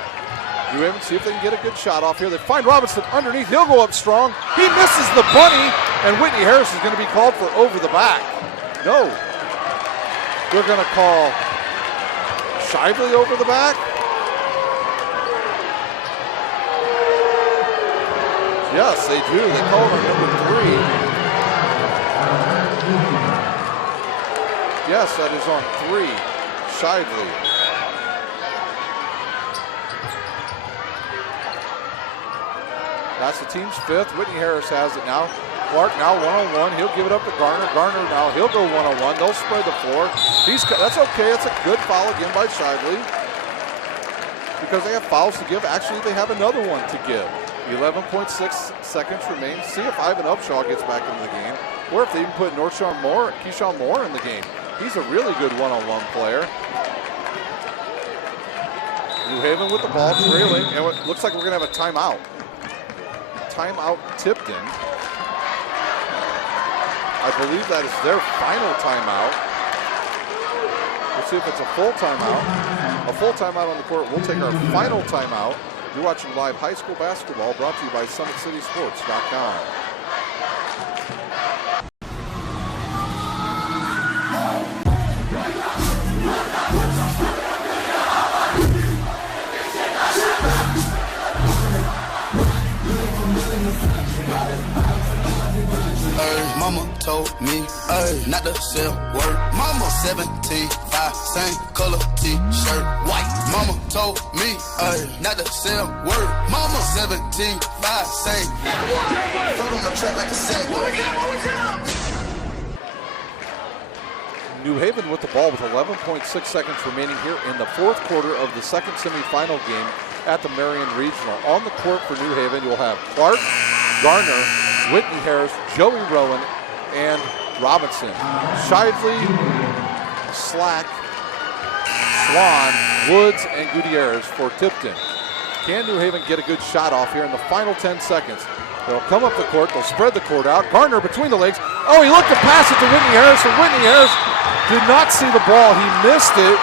New Haven, see if they can get a good shot off here. They find Robinson underneath. He'll go up strong. He misses the bunny, and Whitney Harris is going to be called for over the back. No. They're going to call Shively over the back. Yes, they do. They call him number 3. Yes, that is on 3. Shively. That's the team's 5th. Whitney Harris has it now. Clark now one-on-one. He'll give it up to Garner. Garner now, he'll go one-on-one. They'll spread the floor. That's okay. It's a good foul again by Shively because they have fouls to give. Actually, they have another one to give. 11.6 seconds remain. See if Ivan Upshaw gets back into the game, or if they even put Keyshawn Moore in the game. He's a really good one-on-one player. New Haven with the ball, trailing, and it looks like we're going to have a timeout. Timeout Tipton. I believe that is their final timeout. We'll see if it's a full timeout. A full timeout on the court. We'll take our final timeout. You're watching live high school basketball brought to you by SummitCitySports.com. Mama told me, not to sell word. Mama 17, 5, same color t-shirt, white. Mama told me, not to sell word. Mama 17, 5, same. Front on the track like a Segway. New Haven with the ball with 11.6 seconds remaining here in the fourth quarter of the second semifinal game at the Marion Regional. On the court for New Haven, you'll have Clark, Garner, Whitney Harris, Joey Rowan, and Robinson. Shively, Slack, Swan, Woods, and Gutierrez for Tipton. Can New Haven get a good shot off here in the final 10 seconds? They'll come up the court, they'll spread the court out. Garner between the legs. Oh, he looked to pass it to Whitney Harris, and Whitney Harris did not see the ball. He missed it.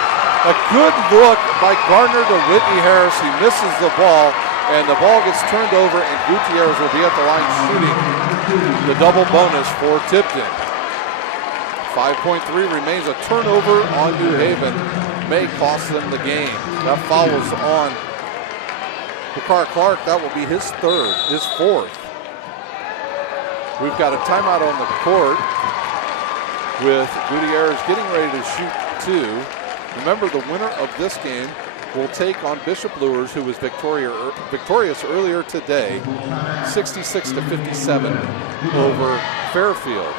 A good look by Garner to Whitney Harris. He misses the ball, and the ball gets turned over, and Gutierrez will be at the line shooting the double bonus for Tipton. 5.3 remains. A turnover on New Haven may cost them the game. That follows on Bakar Clark. That will be his fourth. We've got a timeout on the court with Gutierrez getting ready to shoot two. Remember, the winner of this game will take on Bishop Luers, who was victorious earlier today, 66-57 over Fairfield.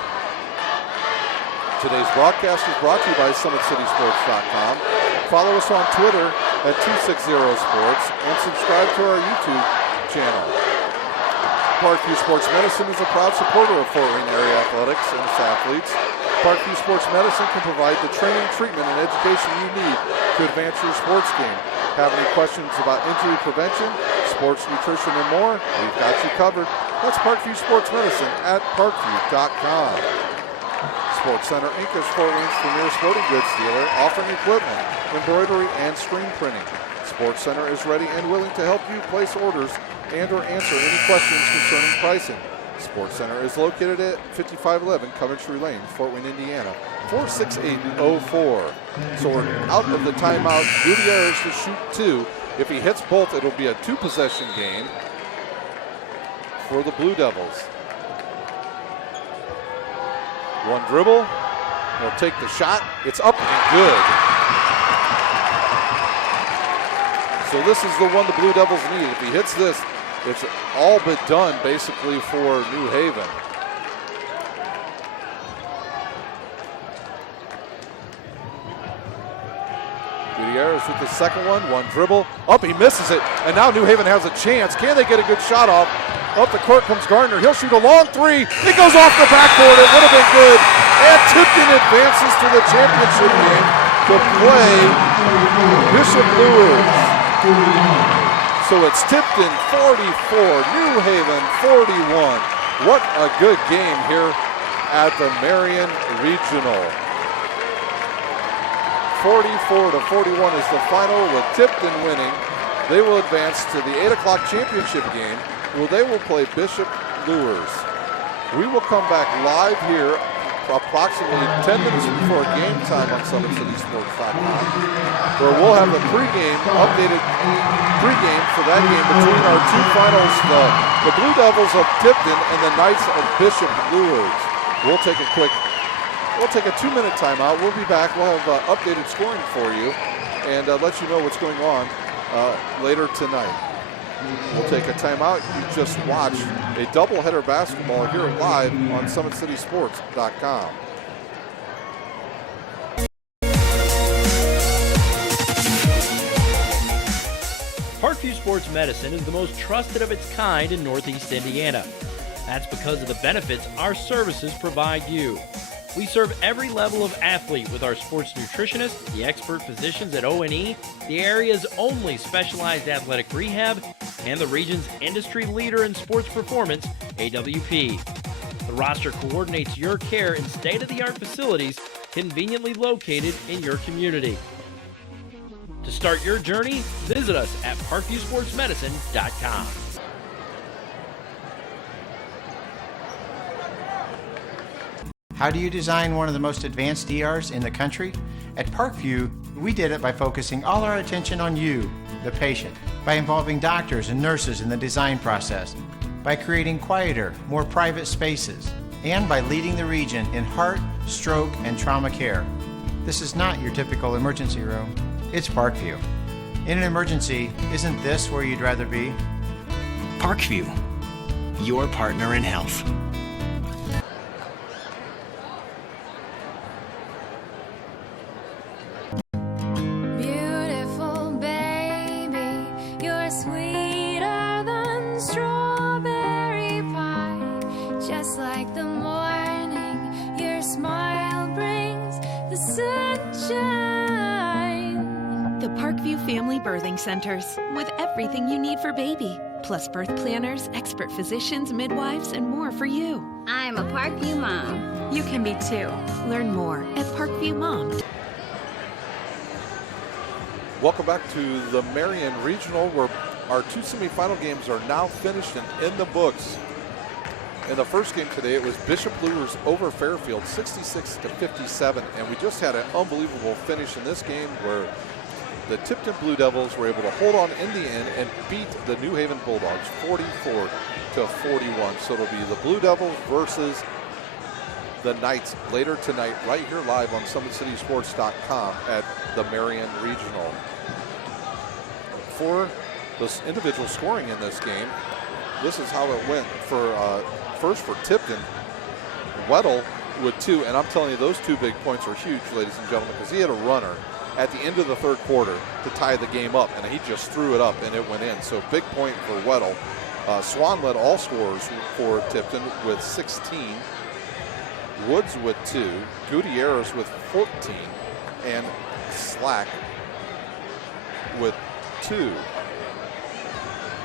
Today's broadcast is brought to you by SummitCitySports.com. Follow us on Twitter at 260sports and subscribe to our YouTube channel. Parkview Sports Medicine is a proud supporter of Fort Wayne area athletics and its athletes. Parkview Sports Medicine can provide the training, treatment, and education you need to advance your sports game. Have any questions about injury prevention, sports nutrition, and more? We've got you covered. That's Parkview Sports Medicine at parkview.com. Sports Center Inc. is Fort Wayne's premier sporting goods dealer, offering equipment, embroidery, and screen printing. Sports Center is ready and willing to help you place orders and or answer any questions concerning pricing. Sports Center is located at 5511 Coventry Lane, Fort Wayne, Indiana, 46804. So we're out of the timeout. Gutierrez to shoot two. If he hits both, it'll be a two-possession game for the Blue Devils. One dribble. He'll take the shot. It's up and good. So this is the one the Blue Devils need. If he hits this, it's all but done basically for New Haven. Gutierrez with the second one dribble. Up, he misses it, and now New Haven has a chance. Can they get a good shot off? Up the court comes Garner. He'll shoot a long three. It goes off the backboard. It would have been good. And Tipton advances to the championship game to play Bishop Luers. So it's Tipton 44, New Haven 41. What a good game here at the Marion Regional. 44-41 is the final, with Tipton winning. They will advance to the 8 o'clock championship game, where they will play Bishop Luers. We will come back live here approximately 10 minutes before game time on SummitCitySports.com, where we'll have the updated pregame for that game between our two finals, the Blue Devils of Tipton and the Knights of Bishop Luers. We'll take a 2-minute timeout. We'll be back. We'll have updated scoring for you and let you know what's going on later tonight. We'll take a timeout. You just watched a doubleheader basketball here live on SummitCitySports.com. Parkview Sports Medicine is the most trusted of its kind in Northeast Indiana. That's because of the benefits our services provide you. We serve every level of athlete with our sports nutritionists, the expert physicians at O&E, the area's only specialized athletic rehab, and the region's industry leader in sports performance, AWP. The roster coordinates your care in state-of-the-art facilities conveniently located in your community. To start your journey, visit us at parkviewsportsmedicine.com. How do you design one of the most advanced ERs in the country? At Parkview, we did it by focusing all our attention on you, the patient, by involving doctors and nurses in the design process, by creating quieter, more private spaces, and by leading the region in heart, stroke, and trauma care. This is not your typical emergency room. It's Parkview. In an emergency, isn't this where you'd rather be? Parkview, your partner in health. Just like the morning, your smile brings the sunshine. The Parkview Family Birthing Centers, with everything you need for baby, plus birth planners, expert physicians, midwives, and more for you. I'm a Parkview mom. You can be too. Learn more at Parkview Mom. Welcome back to the Marion Regional, where our two semifinal games are now finished and in the books. In the first game today, it was Bishop Luers over Fairfield, 66-57, and we just had an unbelievable finish in this game where the Tipton Blue Devils were able to hold on in the end and beat the New Haven Bulldogs 44-41. So it'll be the Blue Devils versus the Knights later tonight, right here live on SummitCitySports.com at the Marion Regional. For this individual scoring in this game, this is how it went. For first for Tipton, Weddle with 2, and I'm telling you, those 2 big points are huge, ladies and gentlemen, because he had a runner at the end of the third quarter to tie the game up, and he just threw it up and it went in. So big point for Weddle. Swan led all scorers for Tipton with 16. Woods with 2, Gutierrez with 14, and Slack with 2.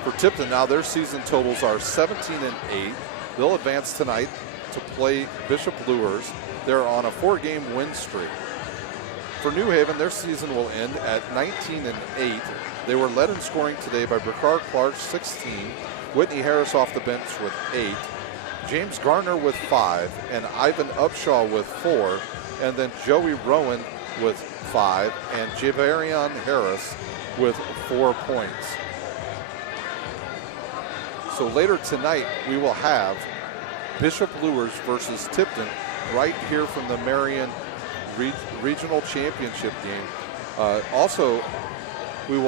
For Tipton now, their season totals are 17-8. They'll advance tonight to play Bishop Luers. They're on a 4-game win streak. For New Haven, their season will end at 19-8. They were led in scoring today by Bricard Clark, 16, Whitney Harris off the bench with 8, James Garner with 5, and Ivan Upshaw with 4, and then Joey Rowan with 5, and Javarion Harris with 4 points. So later tonight, we will have Bishop Luers versus Tipton right here from the Marion Regional Championship game. Also, we'll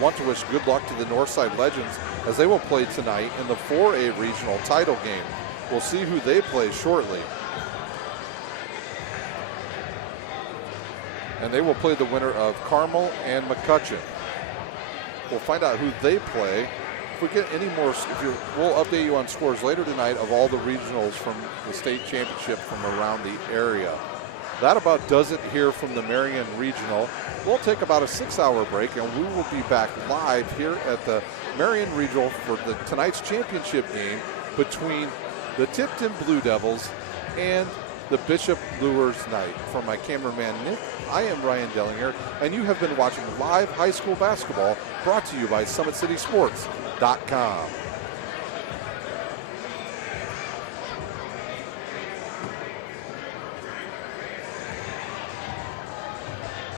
want to wish good luck to the Northside Legends as they will play tonight in the 4A Regional title game. We'll see who they play shortly. And they will play the winner of Carmel and McCutcheon. We'll find out who they play. If we get any more, we'll update you on scores later tonight of all the regionals from the state championship from around the area. That about does it here from the Marion Regional. We'll take about a 6-hour break, and we will be back live here at the Marion Regional for tonight's championship game between the Tipton Blue Devils and the Bishop Luers Knight. For my cameraman Nick, I am Ryan Dellinger, and you have been watching live high school basketball brought to you by SummitCitySports.com.